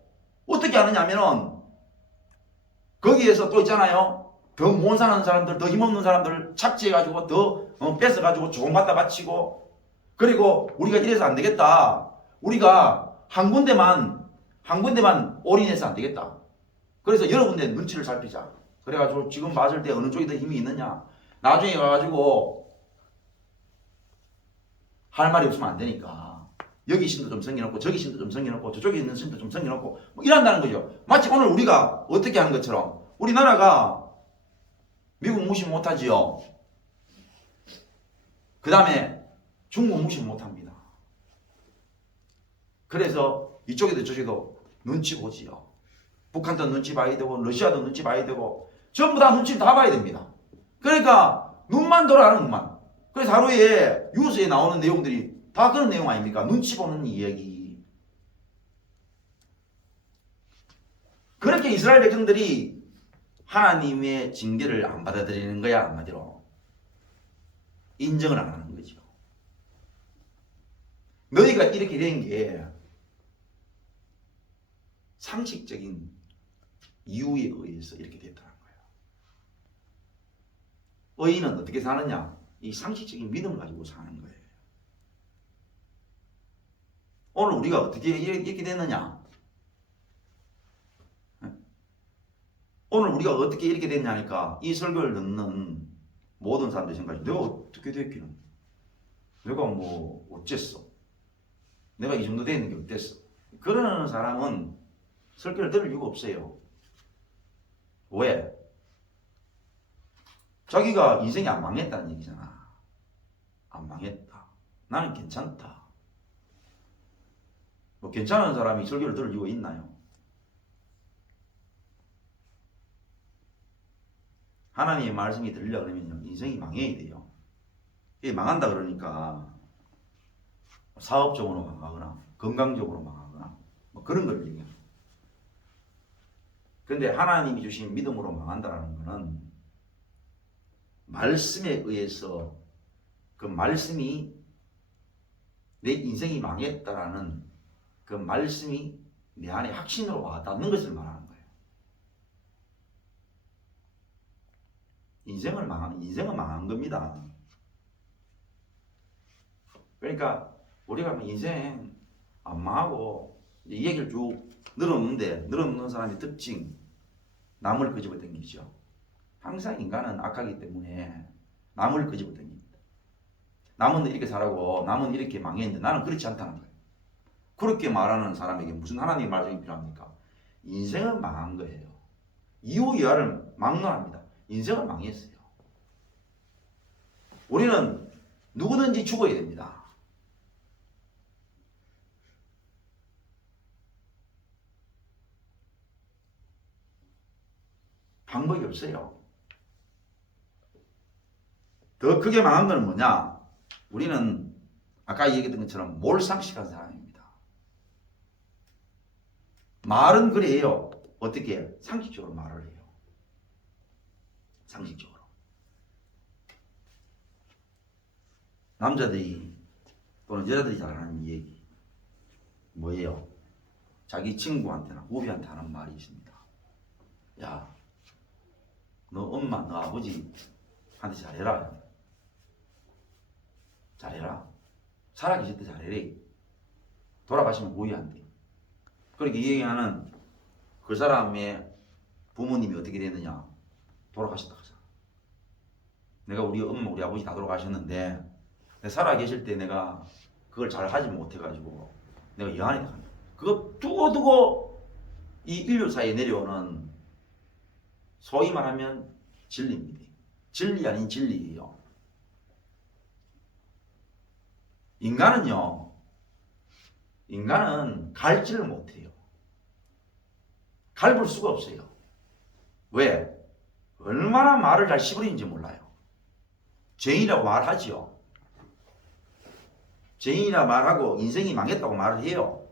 어떻게 하느냐 하면은 거기에서 또 있잖아요. 더 못 사는 사람들, 더 힘없는 사람들을 착지해가지고 더 뺏어가지고 조금 갖다 바치고 그리고 우리가 이래서 안 되겠다. 우리가 한 군데만 올인해서 안 되겠다. 그래서 여러 군데 눈치를 살피자. 그래가지고 지금 봤을 때 어느 쪽이 더 힘이 있느냐. 나중에 가가지고 할 말이 없으면 안 되니까 여기 신도 좀 생겨놓고 저기 신도 좀 생겨놓고 저쪽에 있는 신도 좀 생겨놓고 이런다는 거죠. 마치 오늘 우리가 어떻게 하는 것처럼 우리나라가 미국 무시 못하지요. 그 다음에 중국 무시 못합니다. 그래서 이쪽에도 저쪽에도 눈치 보지요. 북한도 눈치 봐야 되고 러시아도 눈치 봐야 되고 전부 다 눈치를 다 봐야 됩니다. 그러니까 눈만 돌아가는 것만. 그래서 하루에 뉴스에 나오는 내용들이 다 그런 내용 아닙니까? 눈치 보는 이야기. 그렇게 이스라엘 백성들이 하나님의 징계를 안 받아들이는 거야. 한마디로 인정을 안 하는 거죠. 너희가 이렇게 된 게 상식적인 이유에 의해서 이렇게 됐다는 거예요. 의인은 어떻게 사느냐? 이 상식적인 믿음을 가지고 사는 거예요. 오늘 우리가 어떻게 이렇게 됐느냐? 오늘 우리가 어떻게 이렇게 됐냐니까 이 설교를 듣는 모든 사람들이 생각하지 내가 어떻게 됐기는 내가 뭐 어쨌어 내가 이 정도 되는 게 어땠어 그러는 사람은 설교를 들을 이유가 없어요. 왜? 자기가 인생이 안 망했다는 얘기잖아. 안 망했다. 나는 괜찮다. 뭐 괜찮은 사람이 설교를 들을 이유가 있나요? 하나님의 말씀이 들리려 그러면 인생이 망해야 돼요. 이게 망한다 그러니까 사업적으로 망하거나 건강적으로 망하거나 뭐 그런 걸 얘기해요. 근데 하나님이 주신 믿음으로 망한다는 것은 말씀에 의해서 그 말씀이 내 인생이 망했다라는 그 말씀이 내 안에 확신으로 와닿는 것을 말하는 거예요. 인생은 망한 겁니다. 그러니까 우리가 인생 안 망하고 이 얘기를 쭉 늘어놓는 사람의 특징, 남을 끄집어 당기죠. 항상 인간은 악하기 때문에 남을 끄집어 당깁니다. 남은 이렇게 살아고 남은 이렇게 망했는데 나는 그렇지 않다는 거예요. 그렇게 말하는 사람에게 무슨 하나님의 말씀이 필요합니까? 인생은 망한 거예요. 이후이하를 막론합니다. 인생을 망했어요. 우리는 누구든지 죽어야 됩니다. 방법이 없어요. 더 크게 망한 건 뭐냐? 우리는 아까 얘기했던 것처럼 몰상식한 사람입니다. 말은 그래요. 어떻게? 상식적으로 말을 해요. 상식적으로. 남자들이 또는 여자들이 잘 하는 얘기 뭐예요? 자기 친구한테나 후배한테 하는 말이 있습니다. 야, 너 엄마, 너 아버지한테 잘해라. 잘해라. 살아계실 때 잘해래. 돌아가시면 후회한대. 그렇게 얘기하는 그 사람의 부모님이 어떻게 됐느냐? 돌아가셨다 하잖아. 내가 우리 엄마, 우리 아버지 다 돌아가셨는데 내가 살아계실 때 내가 그걸 잘 하지 못해가지고 내가 영안이 나간다. 그거 두고두고 이 인류 사이에 내려오는 소위 말하면 진리입니다. 진리 아닌 진리예요. 인간은 갈지를 못해요. 갈볼 수가 없어요. 왜? 얼마나 말을 잘 씹으리는지 몰라요. 죄인이라고 말하지요. 죄인이라 말하고 인생이 망했다고 말을 해요.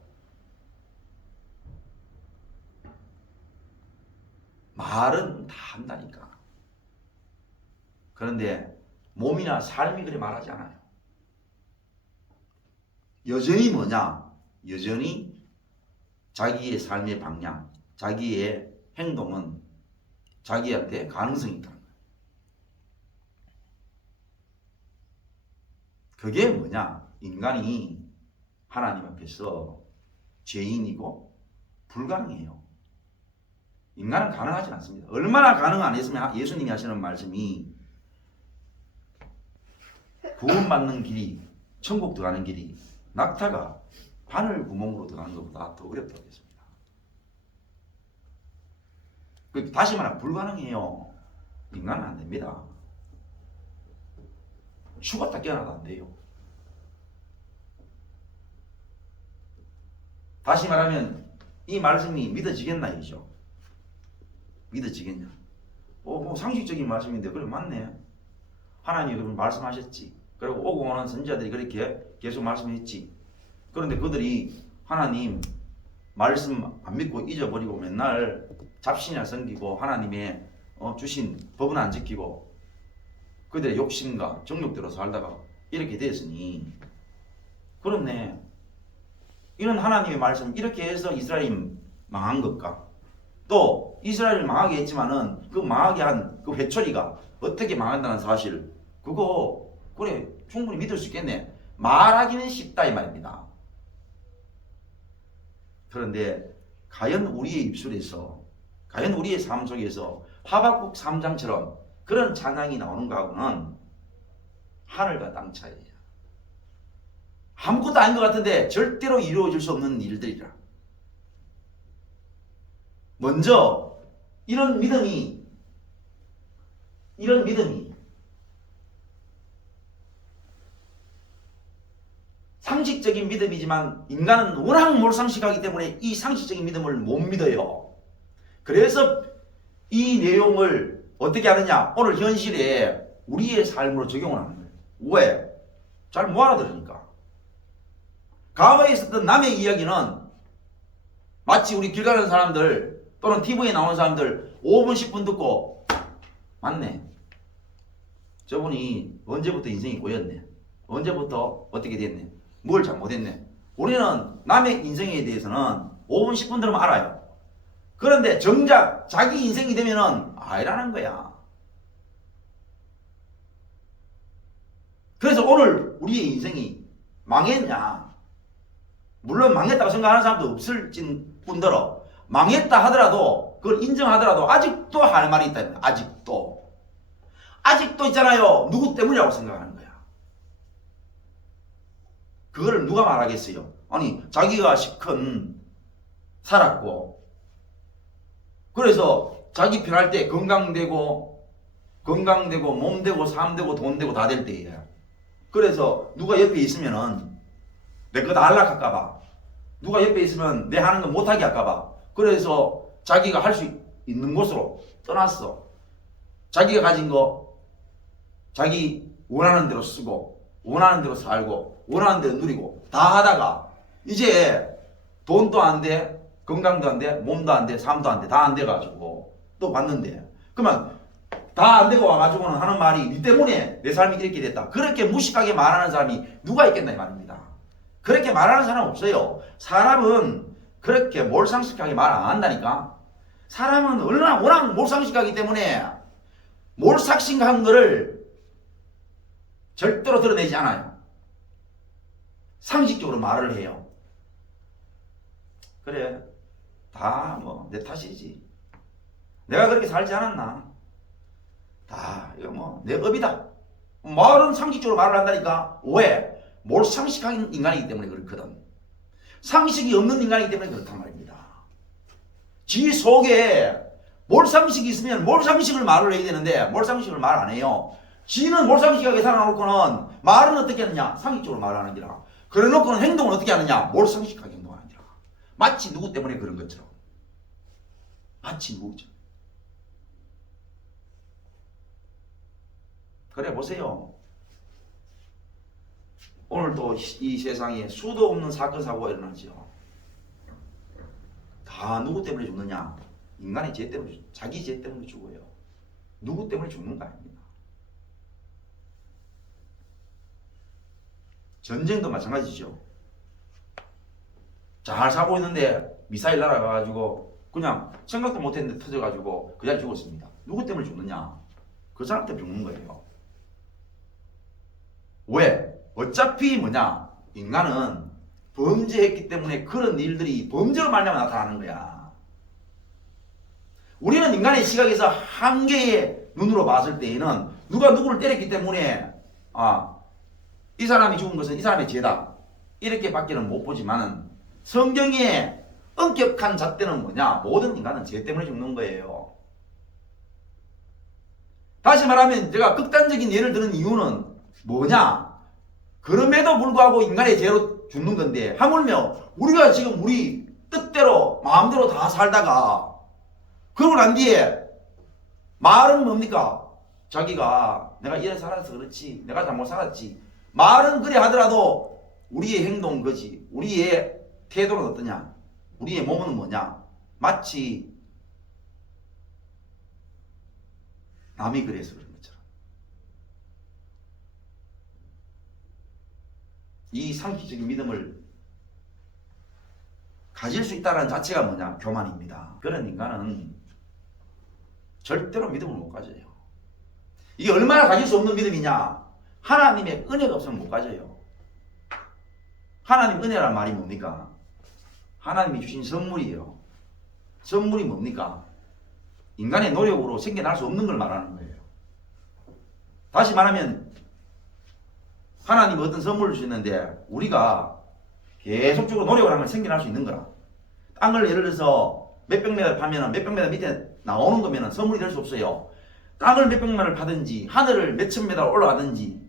말은 다 한다니까. 그런데 몸이나 삶이 그래 말하지 않아요. 여전히 뭐냐? 여전히 자기의 삶의 방향, 자기의 행동은 자기한테 가능성이 있다는 거예요. 그게 뭐냐? 인간이 하나님 앞에서 죄인이고 불가능해요. 인간은 가능하지 않습니다. 얼마나 가능 안 했으면 예수님이 하시는 말씀이 구원받는 길이, 천국 들어가는 길이 낙타가 바늘 구멍으로 들어가는 것보다 더 어렵다고 했습니다. 다시 말하면 불가능해요. 인간은 안 됩니다. 죽었다 깨어나도 안 돼요. 다시 말하면 이 말씀이 믿어지겠나 이죠. 믿어지겠냐? 뭐 상식적인 말씀인데 그래 맞네. 하나님이 그럼 말씀하셨지. 그리고 오고 오는 선지자들이 그렇게 계속 말씀했지. 그런데 그들이 하나님 말씀 안 믿고 잊어버리고 맨날 잡신이나 섬기고 하나님의 주신 법은 안 지키고 그들의 욕심과 정욕대로 살다가 이렇게 됐으니 그렇네. 이런 하나님의 말씀 이렇게 해서 이스라엘이 망한 것과 또 이스라엘을 망하게 했지만은 그 망하게 한 그 회초리가 어떻게 망한다는 사실 그거 그래 충분히 믿을 수 있겠네. 말하기는 쉽다 이 말입니다. 그런데 과연 우리의 입술에서 과연 우리의 삶 속에서 하박국 3장처럼 그런 찬양이 나오는가 하고는 하늘과 땅 차이예요. 아무것도 아닌 것 같은데 절대로 이루어질 수 없는 일들이라. 먼저 이런 믿음이 이런 믿음이 상식적인 믿음이지만 인간은 워낙 몰상식하기 때문에 이 상식적인 믿음을 못 믿어요. 그래서 이 내용을 어떻게 하느냐? 오늘 현실에 우리의 삶으로 적용을 하는 거예요. 왜? 잘 못 알아들으니까. 과거에 있었던 남의 이야기는 마치 우리 길 가는 사람들 또는 TV에 나오는 사람들 5분 10분 듣고 맞네. 저분이 언제부터 인생이 꼬였네. 언제부터 어떻게 됐네. 뭘 잘못했네. 우리는 남의 인생에 대해서는 5분 10분 들으면 알아요. 그런데 정작 자기 인생이 되면은 아니라는 거야. 그래서 오늘 우리의 인생이 망했냐? 물론 망했다고 생각하는 사람도 없을진 뿐더러 망했다 하더라도 그걸 인정하더라도 아직도 할 말이 있다. 아직도 있잖아요. 누구 때문이라고 생각하는 거야. 그걸 누가 말하겠어요? 아니 자기가 시큰 살았고 그래서 자기 편할 때 건강되고 몸되고 삶되고 돈되고 다 될 때예요. 그래서 누가 옆에 있으면은 내 거 다 안락할까봐 누가 옆에 있으면 내 하는 거 못하게 할까봐 그래서 자기가 할 수 있는 곳으로 떠났어. 자기가 가진 거 자기 원하는 대로 쓰고 원하는 대로 살고 원하는 대로 누리고 다 하다가 이제 돈도 안 돼, 건강도 안 돼, 몸도 안 돼, 삶도 안 돼, 다 안 돼가지고 또 봤는데 그러면 다 안 되고 와가지고는 하는 말이 니 때문에 내 삶이 이렇게 됐다. 그렇게 무식하게 말하는 사람이 누가 있겠나 이 말입니다. 그렇게 말하는 사람 없어요. 사람은 그렇게 몰상식하게 말 안 한다니까. 사람은 얼마나 워낙 몰상식하기 때문에 몰상식한 거를 절대로 드러내지 않아요. 상식적으로 말을 해요. 그래, 다 뭐 내 탓이지. 내가 그렇게 살지 않았나? 다 이거 뭐 내 업이다. 말은 상식적으로 말을 한다니까. 왜? 몰상식한 인간이기 때문에 그렇거든. 상식이 없는 인간이기 때문에 그렇단 말입니다. 지 속에 몰상식이 있으면 몰상식을 말을 해야 되는데 몰상식을 말 안 해요. 지는 몰상식하게 살아놓고는 말은 어떻게 하느냐? 상식적으로 말하는 기라. 그래놓고는 행동은 어떻게 하느냐? 몰상식하게 행동하는 기라. 마치 누구 때문에 그런 것처럼. 마치 누구죠. 그래 보세요. 오늘도 이 세상에 수도 없는 사건 사고가 일어나죠. 다 누구 때문에 죽느냐? 인간의 죄 때문에, 자기 죄 때문에 죽어요. 누구 때문에 죽는 거 아닙니다. 전쟁도 마찬가지죠. 잘 사고 있는데 미사일 날아가가지고 그냥 생각도 못했는데 터져가지고 그냥 죽었습니다. 누구 때문에 죽느냐? 그 사람 때문에 죽는 거예요. 왜? 어차피 뭐냐? 인간은 범죄했기 때문에 그런 일들이 범죄로 말미암아 나타나는 거야. 우리는 인간의 시각에서 한 개의 눈으로 봤을 때에는 누가 누구를 때렸기 때문에 이 사람이 죽은 것은 이 사람의 죄다. 이렇게 밖에는 못 보지만은 성경의 엄격한 잣대는 뭐냐? 모든 인간은 죄 때문에 죽는 거예요. 다시 말하면 제가 극단적인 예를 드는 이유는 뭐냐? 그럼에도 불구하고 인간의 죄로 죽는 건데 하물며 우리가 지금 우리 뜻대로 마음대로 다 살다가 그러고 난 뒤에 말은 뭡니까? 자기가 내가 이래 살아서 그렇지 내가 잘못 살았지 말은 그래 하더라도 우리의 행동은 거지. 우리의 태도는 어떠냐? 우리의 몸은 뭐냐? 마치 남이 그래서 그런 것처럼. 이 상식적인 믿음을 가질 수 있다는 자체가 뭐냐? 교만입니다. 그런 인간은 절대로 믿음을 못 가져요. 이게 얼마나 가질 수 없는 믿음이냐? 하나님의 은혜가 없으면 못 가져요. 하나님 은혜란 말이 뭡니까? 하나님이 주신 선물이에요. 선물이 뭡니까? 인간의 노력으로 생겨날 수 없는 걸 말하는 거예요. 다시 말하면 하나님이 어떤 선물을 주셨는데 우리가 계속적으로 노력을 하면 생겨날 수 있는 거라. 땅을 예를 들어서 몇백 메달 파면 몇백 메달 밑에 나오는 거면 선물이 될 수 없어요. 땅을 몇백만을 파든지 하늘을 몇천 미터 올라가든지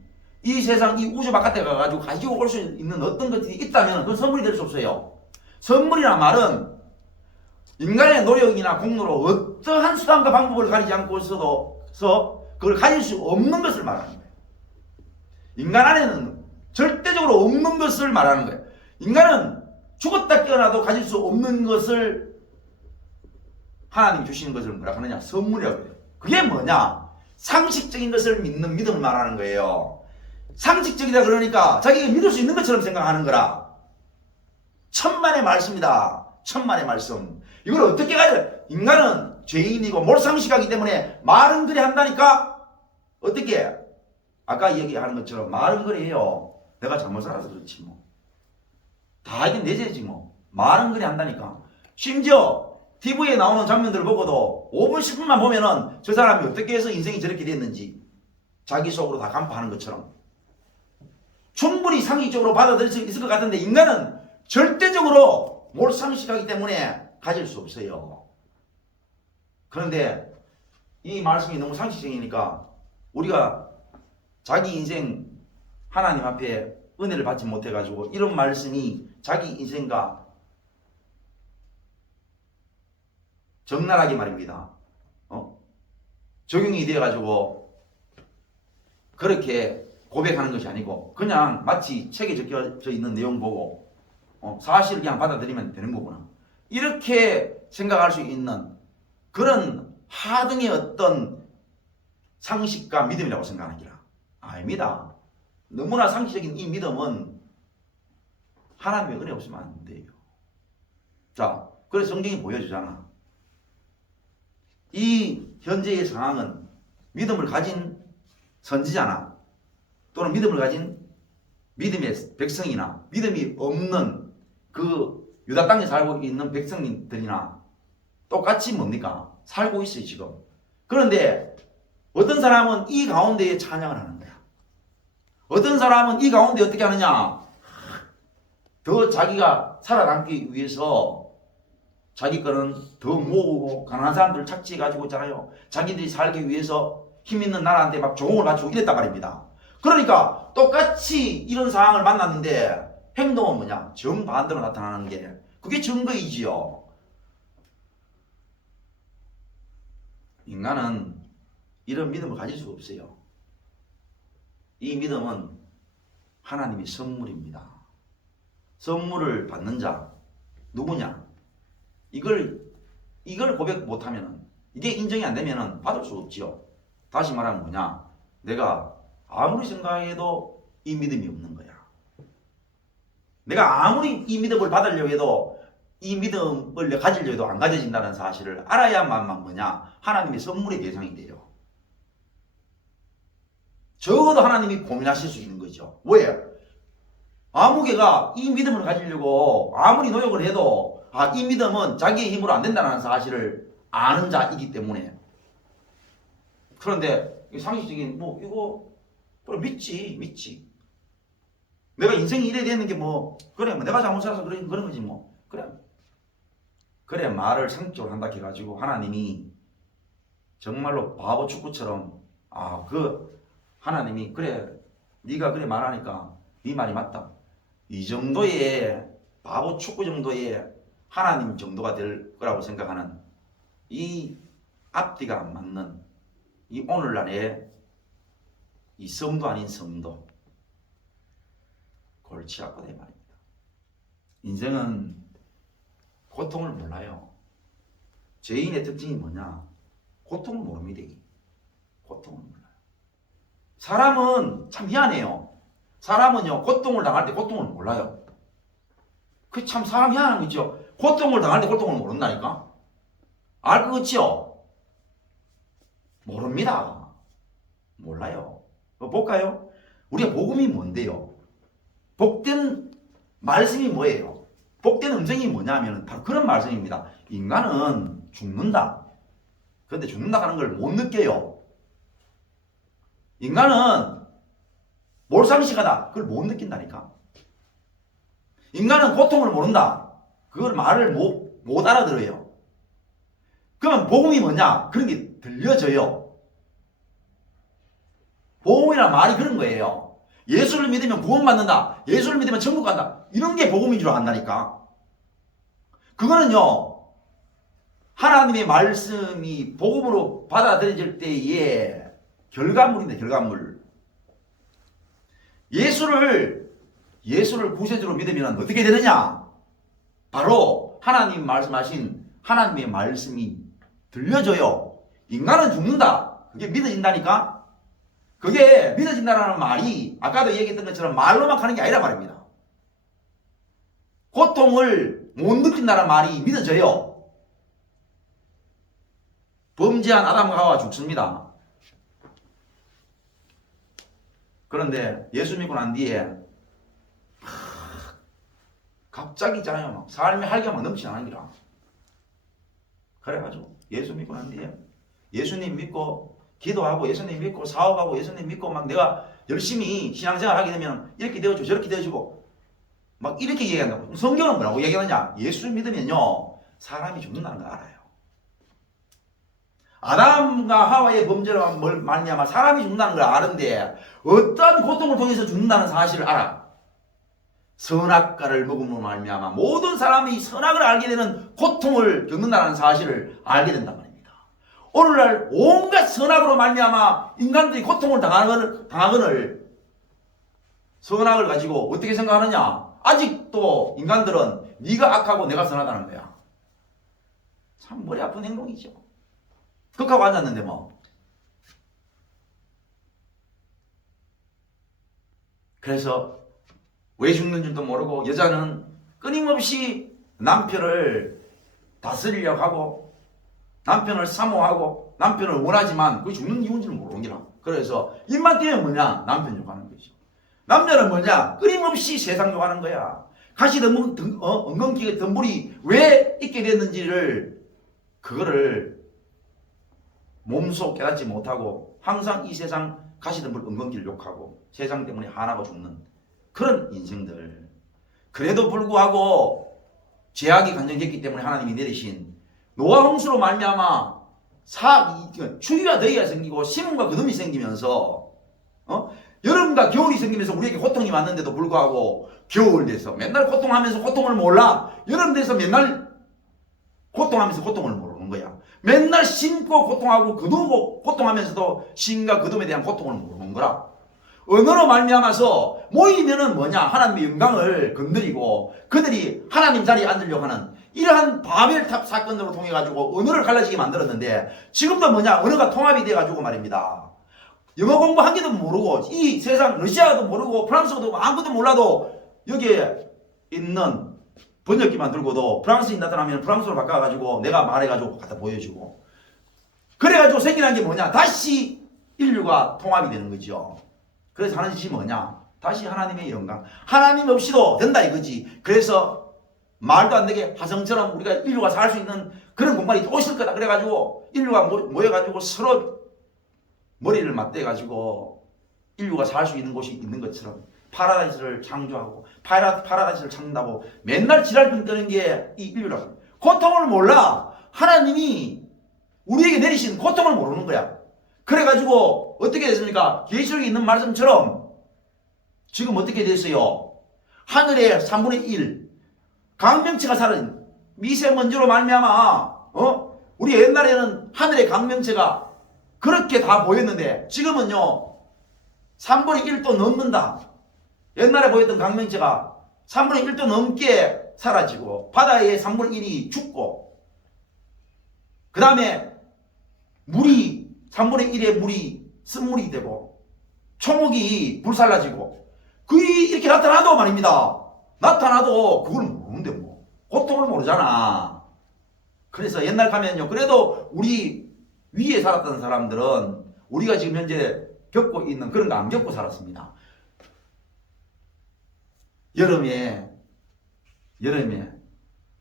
이 세상 이 우주 바깥에 가가지고 가지고 올 수 있는 어떤 것들이 있다면 그건 선물이 될 수 없어요. 선물이란 말은 인간의 노력이나 공로로 어떠한 수단과 방법을 가리지 않고 있어도 그걸 가질 수 없는 것을 말하는 거예요. 인간 안에는 절대적으로 없는 것을 말하는 거예요. 인간은 죽었다 깨어나도 가질 수 없는 것을 하나님이 주시는 것을 뭐라 하느냐? 선물이라고 해요. 그게 뭐냐? 상식적인 것을 믿는 믿음을 말하는 거예요. 상식적이다 그러니까 자기가 믿을 수 있는 것처럼 생각하는 거라. 천만의 말씀이다. 천만의 말씀. 이걸 어떻게 가져? 인간은 죄인이고 몰상식하기 때문에 말은 그래 한다니까? 어떻게? 아까 얘기하는 것처럼 말은 그래 해요. 내가 잘못 살아서 그렇지 뭐. 다 이게 내 죄지 뭐. 말은 그래 한다니까. 심지어 TV에 나오는 장면들을 보고도 5분 10분만 보면은 저 사람이 어떻게 해서 인생이 저렇게 됐는지 자기 속으로 다 간파하는 것처럼 충분히 상식적으로 받아들일 수 있을 것 같은데 인간은 절대적으로 몰상식하기 때문에 가질 수 없어요. 그런데 이 말씀이 너무 상식적이니까 우리가 자기 인생 하나님 앞에 은혜를 받지 못해가지고 이런 말씀이 자기 인생과 적나라하게 말입니다. 적용이 되어가지고 그렇게 고백하는 것이 아니고 그냥 마치 책에 적혀져 있는 내용 보고 사실을 그냥 받아들이면 되는 거구나. 이렇게 생각할 수 있는 그런 하등의 어떤 상식과 믿음이라고 생각하기라. 아닙니다. 너무나 상식적인 이 믿음은 하나님의 은혜 없으면 안 돼요. 자, 그래서 성경이 보여주잖아. 이 현재의 상황은 믿음을 가진 선지자나 또는 믿음을 가진 믿음의 백성이나 믿음이 없는 그 유다 땅에 살고 있는 백성들이나 똑같이 뭡니까? 살고 있어요 지금. 그런데 어떤 사람은 이 가운데에 찬양을 하는 거야. 어떤 사람은 이 가운데 어떻게 하느냐? 더 자기가 살아남기 위해서 자기 거는 더 모으고 가난한 사람들을 착취해가지고 있잖아요. 자기들이 살기 위해서 힘 있는 나라한테 막 조공을 바치고 이랬단 말입니다. 그러니까 똑같이 이런 상황을 만났는데 행동은 뭐냐? 정반대로 나타나는 게 그게 증거이지요. 인간은 이런 믿음을 가질 수가 없어요. 이 믿음은 하나님의 선물입니다. 선물을 받는 자 누구냐? 이걸 고백 못하면 이게 인정이 안 되면 받을 수 없지요. 다시 말하면 뭐냐? 내가 아무리 생각해도 이 믿음이 없는 거야. 내가 아무리 이 믿음을 받으려고 해도 이 믿음을 가지려고 해도 안 가져진다는 사실을 알아야만 뭐냐? 하나님의 선물의 대상이 돼요. 적어도 하나님이 고민하실 수 있는 거죠. 왜? 아무개가 이 믿음을 가지려고 아무리 노력을 해도 이 믿음은 자기의 힘으로 안 된다는 사실을 아는 자이기 때문에. 그런데 상식적인 이거 그래 믿지. 내가 인생이 이래 되는 게 그래 내가 잘못 살아서 그런 거지 그래 말을 상식적으로 한다 해가지고 하나님이 정말로 바보 축구처럼 하나님이 그래 네가 그래 말하니까 네 말이 맞다. 이 정도의 바보 축구 정도의 하나님 정도가 될 거라고 생각하는 이 앞뒤가 안 맞는 이 오늘날의 이 성도 아닌 성도 골치 아프다 이 말입니다. 인생은 고통을 몰라요. 죄인의 특징이 뭐냐? 고통을 모릅니다. 고통을 몰라요. 사람은 참 희한해요. 사람은요 고통을 당할 때 고통을 몰라요. 그 참 사람 희한한 거 있죠. 고통을 당할 때 고통을 모른다니까. 알 것 같지요? 모릅니다. 몰라요. 볼까요? 우리가 복음이 뭔데요? 복된 말씀이 뭐예요? 복된 음성이 뭐냐면 바로 그런 말씀입니다. 인간은 죽는다. 그런데 죽는다 하는 걸 못 느껴요. 인간은 몰상식하다. 그걸 못 느낀다니까. 인간은 고통을 모른다. 그걸 말을 못 알아들어요. 그러면 복음이 뭐냐? 그런 게 들려져요. 복음이란 말이 그런 거예요. 예수를 믿으면 구원받는다. 예수를 믿으면 천국 간다. 이런 게 복음인 줄 안다니까. 그거는요, 하나님의 말씀이 복음으로 받아들여질 때의 결과물인데, 결과물. 예수를 구세주로 믿으면 어떻게 되느냐? 바로 하나님 말씀하신 하나님의 말씀이 들려져요. 인간은 죽는다. 그게 믿어진다니까? 그게 믿어진다는 말이 아까도 얘기했던 것처럼 말로만 하는 게 아니라 말입니다. 고통을 못 느낀다는 말이 믿어져요. 범죄한 아담과 하와 죽습니다. 그런데 예수 믿고 난 뒤에 갑자기 있잖아요. 막 삶의 활기가 막 넘치지 않으니라. 그래가지고 예수 믿고 난 뒤에 예수님 믿고 기도하고 예수님 믿고 사업하고 예수님 믿고 막 내가 열심히 신앙생활 하게 되면 이렇게 되어지고 저렇게 되어지고 막 이렇게 얘기한다고. 성경은 뭐라고 얘기하느냐? 예수 믿으면요 사람이 죽는다는 걸 알아요. 아담과 하와의 범죄로 말미암아 사람이 죽는다는 걸 아는데 어떤 고통을 통해서 죽는다는 사실을 알아. 선악과를 먹음으로 말미암아 모든 사람이 선악을 알게 되는 고통을 겪는다는 사실을 알게 된단 말입니다. 오늘날 온갖 선악으로 말미암아 인간들이 고통을 당하거늘 선악을 가지고 어떻게 생각하느냐? 아직도 인간들은 네가 악하고 내가 선하다는 거야. 참 머리 아픈 행동이죠. 극하고 앉았는데 뭐. 그래서 왜 죽는 줄도 모르고 여자는 끊임없이 남편을 다스리려고 하고 남편을 사모하고 남편을 원하지만 그 죽는 이유인지를 모르는 게라. 그래서 입만 떼면 뭐냐? 남편 욕하는 거죠. 남자는 뭐냐? 끊임없이 세상 욕하는 거야. 가시 엉겅퀴 덤불이 왜 있게 됐는지를 그거를 몸소 깨닫지 못하고 항상 이 세상 가시덤불 엉겅퀴를 욕하고 세상 때문에 화나고 죽는 그런 인생들. 그래도 불구하고 죄악이 간정됐기 때문에 하나님이 내리신 노아 홍수로 말미암아 추위와 더위가 생기고 심음과 거둠이 생기면서 여름과 겨울이 생기면서 우리에게 고통이 왔는데도 불구하고 겨울 돼서 맨날 고통하면서 고통을 몰라. 여름 돼서 맨날 고통하면서 고통을 모르는 거야. 맨날 심고 고통하고 거두고 고통하면서도 심과 거둠에 대한 고통을 모르는 거라. 언어로 말미암아서 모이면은 뭐냐? 하나님의 영광을 건드리고 그들이 하나님 자리에 앉으려고 하는 이러한 바벨탑 사건으로 통해 가지고 언어를 갈라지게 만들었는데 지금도 뭐냐? 언어가 통합이 돼 가지고 말입니다. 영어 공부 한 개도 모르고 이 세상 러시아어도 모르고 프랑스어도 아무것도 몰라도 여기에 있는 번역기만 들고도 프랑스인 나타나면 프랑스어로 바꿔가지고 내가 말해가지고 갖다 보여주고 그래가지고 생겨난 게 뭐냐? 다시 인류가 통합이 되는 거죠. 그래서 하는 짓이 뭐냐? 다시 하나님의 영광. 하나님 없이도 된다 이거지. 그래서 말도 안 되게 화성처럼 우리가 인류가 살 수 있는 그런 공간이 또 있을 거다. 그래가지고 인류가 모여가지고 서로 머리를 맞대가지고 인류가 살 수 있는 곳이 있는 것처럼 파라다이스를 창조하고 파라다이스를 찾는다고 맨날 지랄병 뜨는 게 이 인류라고. 고통을 몰라. 하나님이 우리에게 내리신 고통을 모르는 거야. 그래가지고 어떻게 됐습니까? 계시록에 있는 말씀처럼 지금 어떻게 됐어요? 하늘의 3분의 1 강명체가 사라진 미세먼지로 말미암아 우리 옛날에는 하늘의 강명체가 그렇게 다 보였는데 지금은요 3분의 1도 넘는다. 옛날에 보였던 강명체가 3분의 1도 넘게 사라지고 바다의 3분의 1이 죽고 그 다음에 물이 3분의 1의 물이 쓴물이 되고 초목이 불살라지고 그게 이렇게 나타나도 말입니다. 나타나도 그걸 모르는데 뭐 고통을 모르잖아. 그래서 옛날 가면요 그래도 우리 위에 살았던 사람들은 우리가 지금 현재 겪고 있는 그런 거 안 겪고 살았습니다. 여름에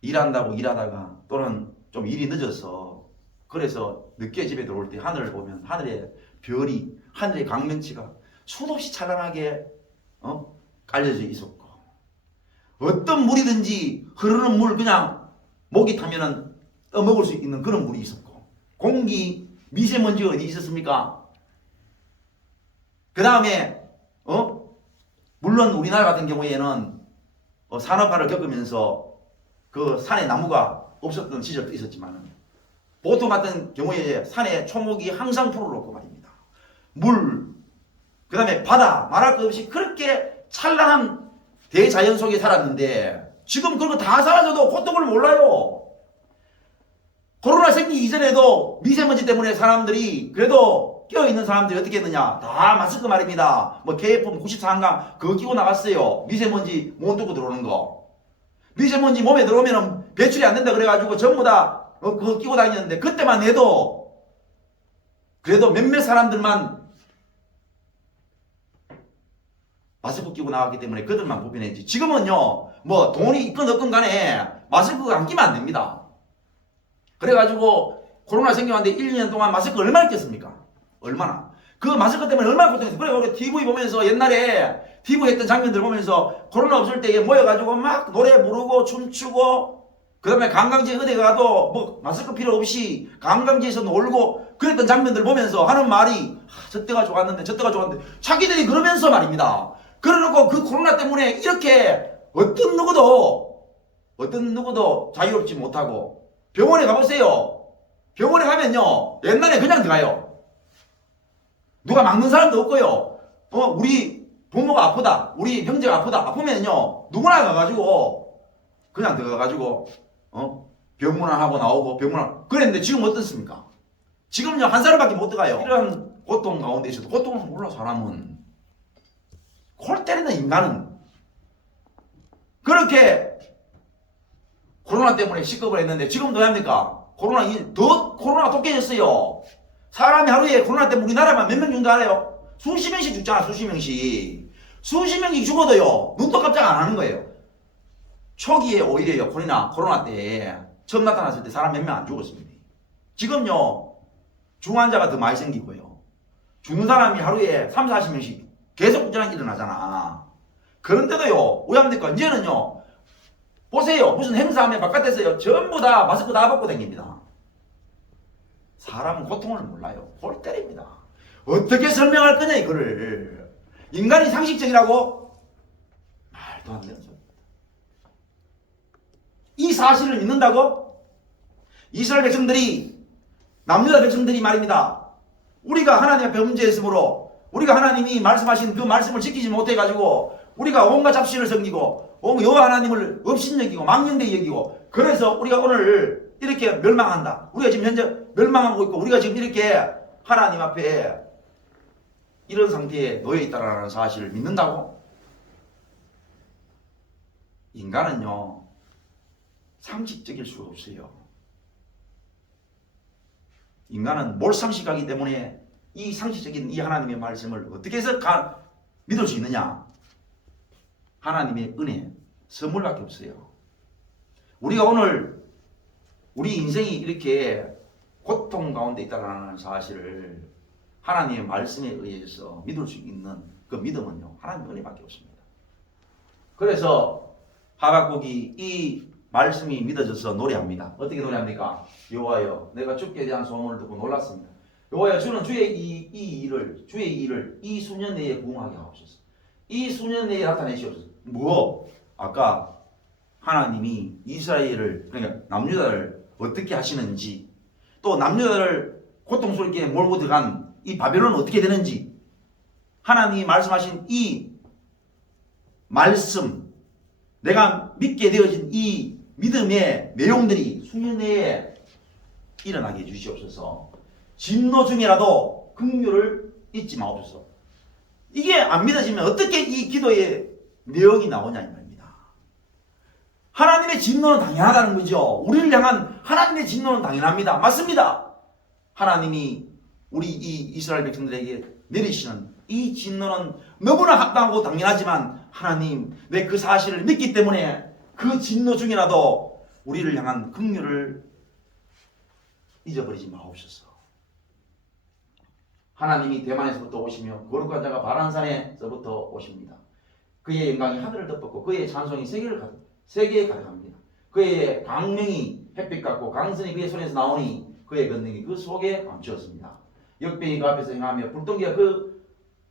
일한다고 일하다가 또는 좀 일이 늦어서 그래서 늦게 집에 들어올 때 하늘을 보면 하늘에 별이 하늘의 강명치가 수도 없이 찬란하게 깔려져 있었고 어떤 물이든지 흐르는 물 그냥 목이 타면은 떠먹을 수 있는 그런 물이 있었고 공기 미세먼지가 어디 있었습니까? 그 다음에 물론 우리나라 같은 경우에는 산업화를 겪으면서 그 산에 나무가 없었던 시절도 있었지만 보통 같은 경우에 산에 초목이 항상 풀어놓고 말입니다. 물, 그 다음에 바다, 말할 것 없이 그렇게 찬란한 대자연 속에 살았는데 지금 그런 거 다 사라져도 고통을 몰라요. 코로나 생기기 이전에도 미세먼지 때문에 사람들이 그래도 끼어있는 사람들이 어떻게 했느냐, 다 마스크 말입니다. 뭐 KF 94한강 그거 끼고 나갔어요. 미세먼지 못 뚫고 들어오는 거. 미세먼지 몸에 들어오면 배출이 안 된다 그래가지고 전부 다 그거 끼고 다니는데 그때만 해도 그래도 몇몇 사람들만 마스크 끼고 나왔기 때문에 그들만 보편했지. 지금은요 뭐 돈이 있건 없건 간에 마스크가 안 끼면 안 됩니다. 그래가지고 코로나 생겨왔는데 1, 2년 동안 마스크 얼마나 꼈습니까? 얼마나? 그 마스크 때문에 얼마나 고통했어요. 그래 우리 TV 보면서 옛날에 TV 했던 장면들 보면서 코로나 없을 때 모여가지고 막 노래 부르고 춤추고 그 다음에 관광지 어디 가도 뭐 마스크 필요 없이 관광지에서 놀고 그랬던 장면들 보면서 하는 말이 저때가 좋았는데 저때가 좋았는데 자기들이 그러면서 말입니다. 그래놓고 그 코로나 때문에 이렇게 어떤 누구도 자유롭지 못하고 병원에 가보세요. 병원에 가면요 옛날에 그냥 들어가요. 누가 막는 사람도 없고요. 우리 부모가 아프다, 우리 형제가 아프면요 누구나 가가지고 그냥 들어가가지고 병문안하고 나오고 병문안 그랬는데 지금 어떻습니까? 지금요 한 사람밖에 못 들어가요. 이런 고통 가운데 있어도 고통은 몰라. 사람은 골 때리는 인간은 그렇게 코로나 때문에 식겁을 했는데 지금도 왜 합니까? 코로나가 또 깨졌어요. 사람이 하루에 코로나 때문에 우리나라만 몇 명 정도 알아요? 수십 명씩 죽잖아. 수십 명씩 죽어도요 눈도 깜짝 안 하는 거예요. 초기에 오히려요 코로나 때 처음 나타났을 때 사람 몇 명 안 죽었습니다. 지금요 중환자가 더 많이 생기고요 죽는 사람이 하루에 3, 40명씩 계속 꾸준하게 일어나잖아. 그런데도요 왜 합니까? 이제는요 보세요. 무슨 행사하면 바깥에서요 전부 다 마스크 다 벗고 다닙니다. 사람은 고통을 몰라요. 골 때립니다. 어떻게 설명할 거냐 이거를. 인간이 상식적이라고? 말도 안 되는 소리입니다. 이 사실을 믿는다고? 이스라엘 백성들이 남유다 백성들이 말입니다. 우리가 하나님 앞에 범죄했으므로 우리가 하나님이 말씀하신 그 말씀을 지키지 못해가지고 우리가 온갖 잡신을 섬기고 여호와 하나님을 업신여기고 망령되이 여기고 그래서 우리가 오늘 이렇게 멸망한다. 우리가 지금 현재 멸망하고 있고 우리가 지금 이렇게 하나님 앞에 이런 상태에 놓여 있다라는 사실을 믿는다고? 인간은요 상식적일 수가 없어요. 인간은 몰상식하기 때문에 이 상식적인 이 하나님의 말씀을 어떻게 해서 믿을 수 있느냐? 하나님의 은혜, 선물밖에 없어요. 우리가 오늘 우리 인생이 이렇게 고통 가운데 있다는 사실을 하나님의 말씀에 의해서 믿을 수 있는 그 믿음은요 하나님의 은혜밖에 없습니다. 그래서 하박국이 이 말씀이 믿어져서 노래합니다. 어떻게 노래합니까? 여호와여 내가 주께 대한 소문을 듣고 놀랐습니다. 여호와여 주는 주의 이 일을 이 수년 내에 부응하게 하옵소서. 이 수년 내에 나타내시옵소서. 아까 하나님이 이스라엘을 그러니까 남유다를 어떻게 하시는지 또 남유다를 고통스럽게 몰고 들어간 이 바벨론은 어떻게 되는지 하나님이 말씀하신 이 말씀 내가 믿게 되어진 이 믿음의 내용들이 수년 내에 일어나게 해주시옵소서. 진노 중이라도 긍휼을 잊지 마옵소서. 이게 안 믿어지면 어떻게 이 기도의 내용이 나오냐 이 말입니다. 하나님의 진노는 당연하다는 거죠. 우리를 향한 하나님의 진노는 당연합니다. 맞습니다. 하나님이 우리 이 이스라엘 백성들에게 내리시는 이 진노는 너무나 합당하고 당연하지만 하나님 내 그 사실을 믿기 때문에 그 진노 중이라도 우리를 향한 긍휼을 잊어버리지 마옵소서. 하나님이 대만에서부터 오시며 거룩한 자가 바란산에서부터 오십니다. 그의 영광이 하늘을 덮었고 그의 찬송이 세계에 가득합니다. 그의 광명이 햇빛 같고 강선이 그의 손에서 나오니 그의 권능이 그 속에 감추었습니다. 역병이 그 앞에서 행하며 불덩이가 그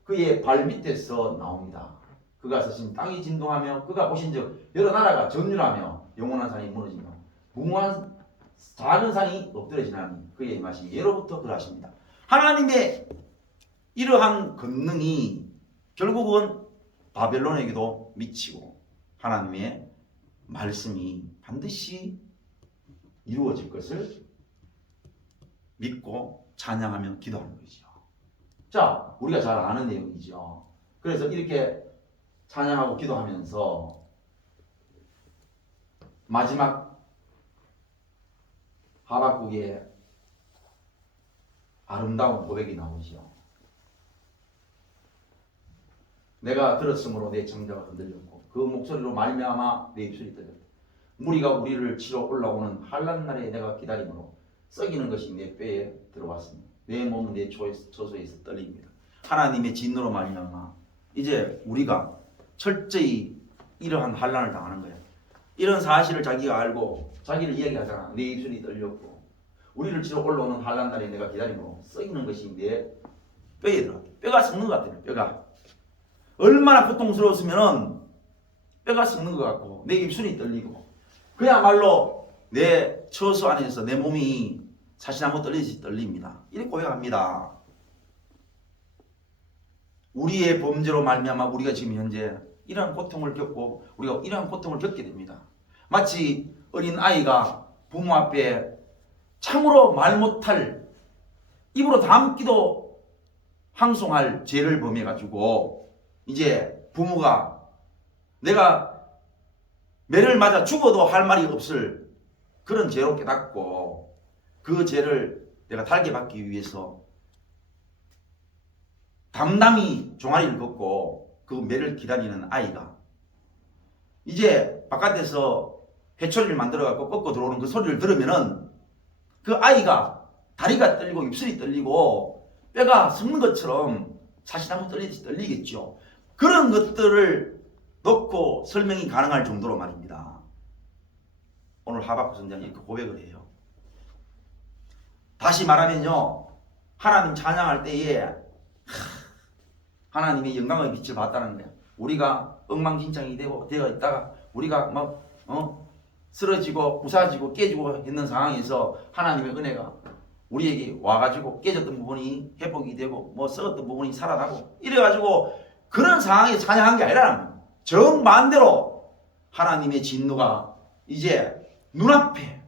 그의 발 밑에서 나옵니다. 그가 서신 땅이 진동하며 그가 보신즉 여러 나라가 전율하며 영원한 산이 무너지며 무모한 작은 산이 엎드러지나니 그의 임하심이 예로부터 그러하십니다. 하나님의 이러한 권능이 결국은 바벨론에게도 미치고 하나님의 말씀이 반드시 이루어질 것을 믿고 찬양하며 기도하는 거죠. 자, 우리가 잘 아는 내용이죠. 그래서 이렇게 찬양하고 기도하면서 마지막 하박국의 아름다운 고백이 나오죠. 내가 들었으므로 내 청자가 흔들렸고 그 목소리로 말미암아 내 입술이 떨렸다. 무리가 우리를 치러 올라오는 한란 날에 내가 기다림으로 썩이는 것이 내 뼈에 들어왔으며 내 몸은 내 처소에서 떨립니다. 하나님의 진노로 말미암아 이제 우리가 철저히 이러한 환난을 당하는 거야. 이런 사실을 자기가 알고 자기를 이야기하잖아. 내 입술이 떨렸고 우리를 치러 올라오는 한란 날에 내가 기다림으로 썩이는 것이 내 뼈에 들어와. 뼈가 썩는 것 같아요. 뼈가 얼마나 고통스러웠으면은 뼈가 썩는 것 같고 내 입술이 떨리고 그야말로 내 처소 안에서 내 몸이 사시나무 떨리듯이 떨립니다. 이렇게 고백합니다. 우리의 범죄로 말미암아 우리가 지금 현재 이러한 고통을 겪고 우리가 이러한 고통을 겪게 됩니다. 마치 어린 아이가 부모 앞에 참으로 말 못할 입으로 담기도 항송할 죄를 범해가지고 이제 부모가 내가 매를 맞아 죽어도 할 말이 없을 그런 죄로 깨닫고 그 죄를 내가 달게 받기 위해서 담담히 종아리를 걷고 그 매를 기다리는 아이가 이제 바깥에서 회초리를 만들어 갖고 꺾고 들어오는 그 소리를 들으면은 그 아이가 다리가 떨리고 입술이 떨리고 뼈가 썩는 것처럼 사시나무 떨리듯이 떨리겠죠. 그런 것들을 놓고 설명이 가능할 정도로 말입니다. 오늘 하박국 선장이 이렇게 고백을 해요. 다시 말하면요, 하나님 찬양할 때에 하나님의 영광의 빛을 봤다는 거예요. 우리가 엉망진창이 되어 있다가 우리가 막 쓰러지고 부사지고 깨지고 있는 상황에서 하나님의 은혜가 우리에게 와가지고 깨졌던 부분이 회복이 되고 뭐 썩었던 부분이 살아나고 이래가지고 그런 상황에 찬양한 게 아니라 정반대로 하나님의 진노가 이제 눈앞에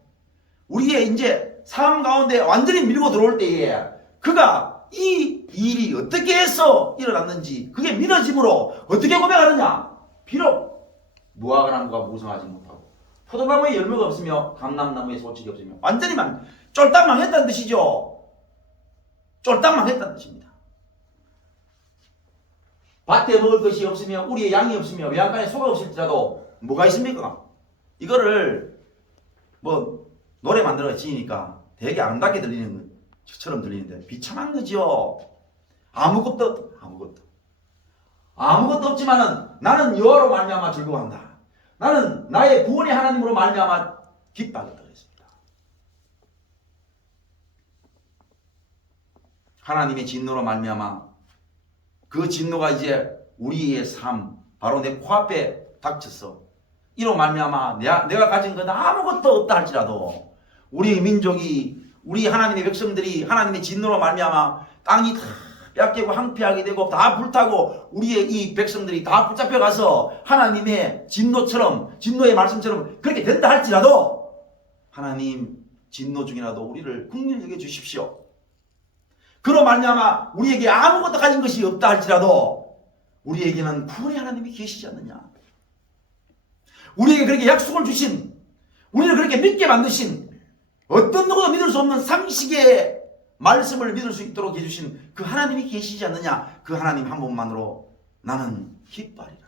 우리의 이제 삶 가운데 완전히 밀고 들어올 때에 그가 이 일이 어떻게 해서 일어났는지 그게 믿어짐으로 어떻게 고백하느냐. 비록 무화과나무가 무성하지 못하고 포도나무에 열매가 없으며 감람나무에 소출이 없으며 완전히 쫄딱 망했다는 뜻이죠. 쫄딱 망했다는 뜻입니다. 밭에 먹을 것이 없으며 우리의 양이 없으며 외양간에 소가 없을지라도 뭐가 있습니까? 이거를 뭐 노래 만들어 지으니까 되게 아름답게 들리는 것처럼 들리는데 비참한 거죠. 아무것도 없지만은 나는 여호와로 말미암아 즐거워한다. 나는 나의 구원의 하나님으로 말미암아 기뻐하겠다 그랬습니다. 하나님의 진노로 말미암아 그 진노가 이제 우리의 삶 바로 내 코앞에 닥쳤어. 이로 말미암아 내가 가진 건 아무것도 없다 할지라도 우리 민족이 우리 하나님의 백성들이 하나님의 진노로 말미암아 땅이 다 뺏기고 황폐하게 되고 다 불타고 우리의 이 백성들이 다 붙잡혀 가서 하나님의 진노의 말씀처럼 그렇게 된다 할지라도 하나님 진노 중이라도 우리를 긍휼히 여겨 주십시오. 그로 말미암아 우리에게 아무것도 가진 것이 없다 할지라도 우리에게는 구원의 하나님이 계시지 않느냐. 우리에게 그렇게 약속을 주신 우리를 그렇게 믿게 만드신 어떤 누구도 믿을 수 없는 상식의 말씀을 믿을 수 있도록 해주신 그 하나님이 계시지 않느냐. 그 하나님 한 분만으로 나는 기뻐하리라.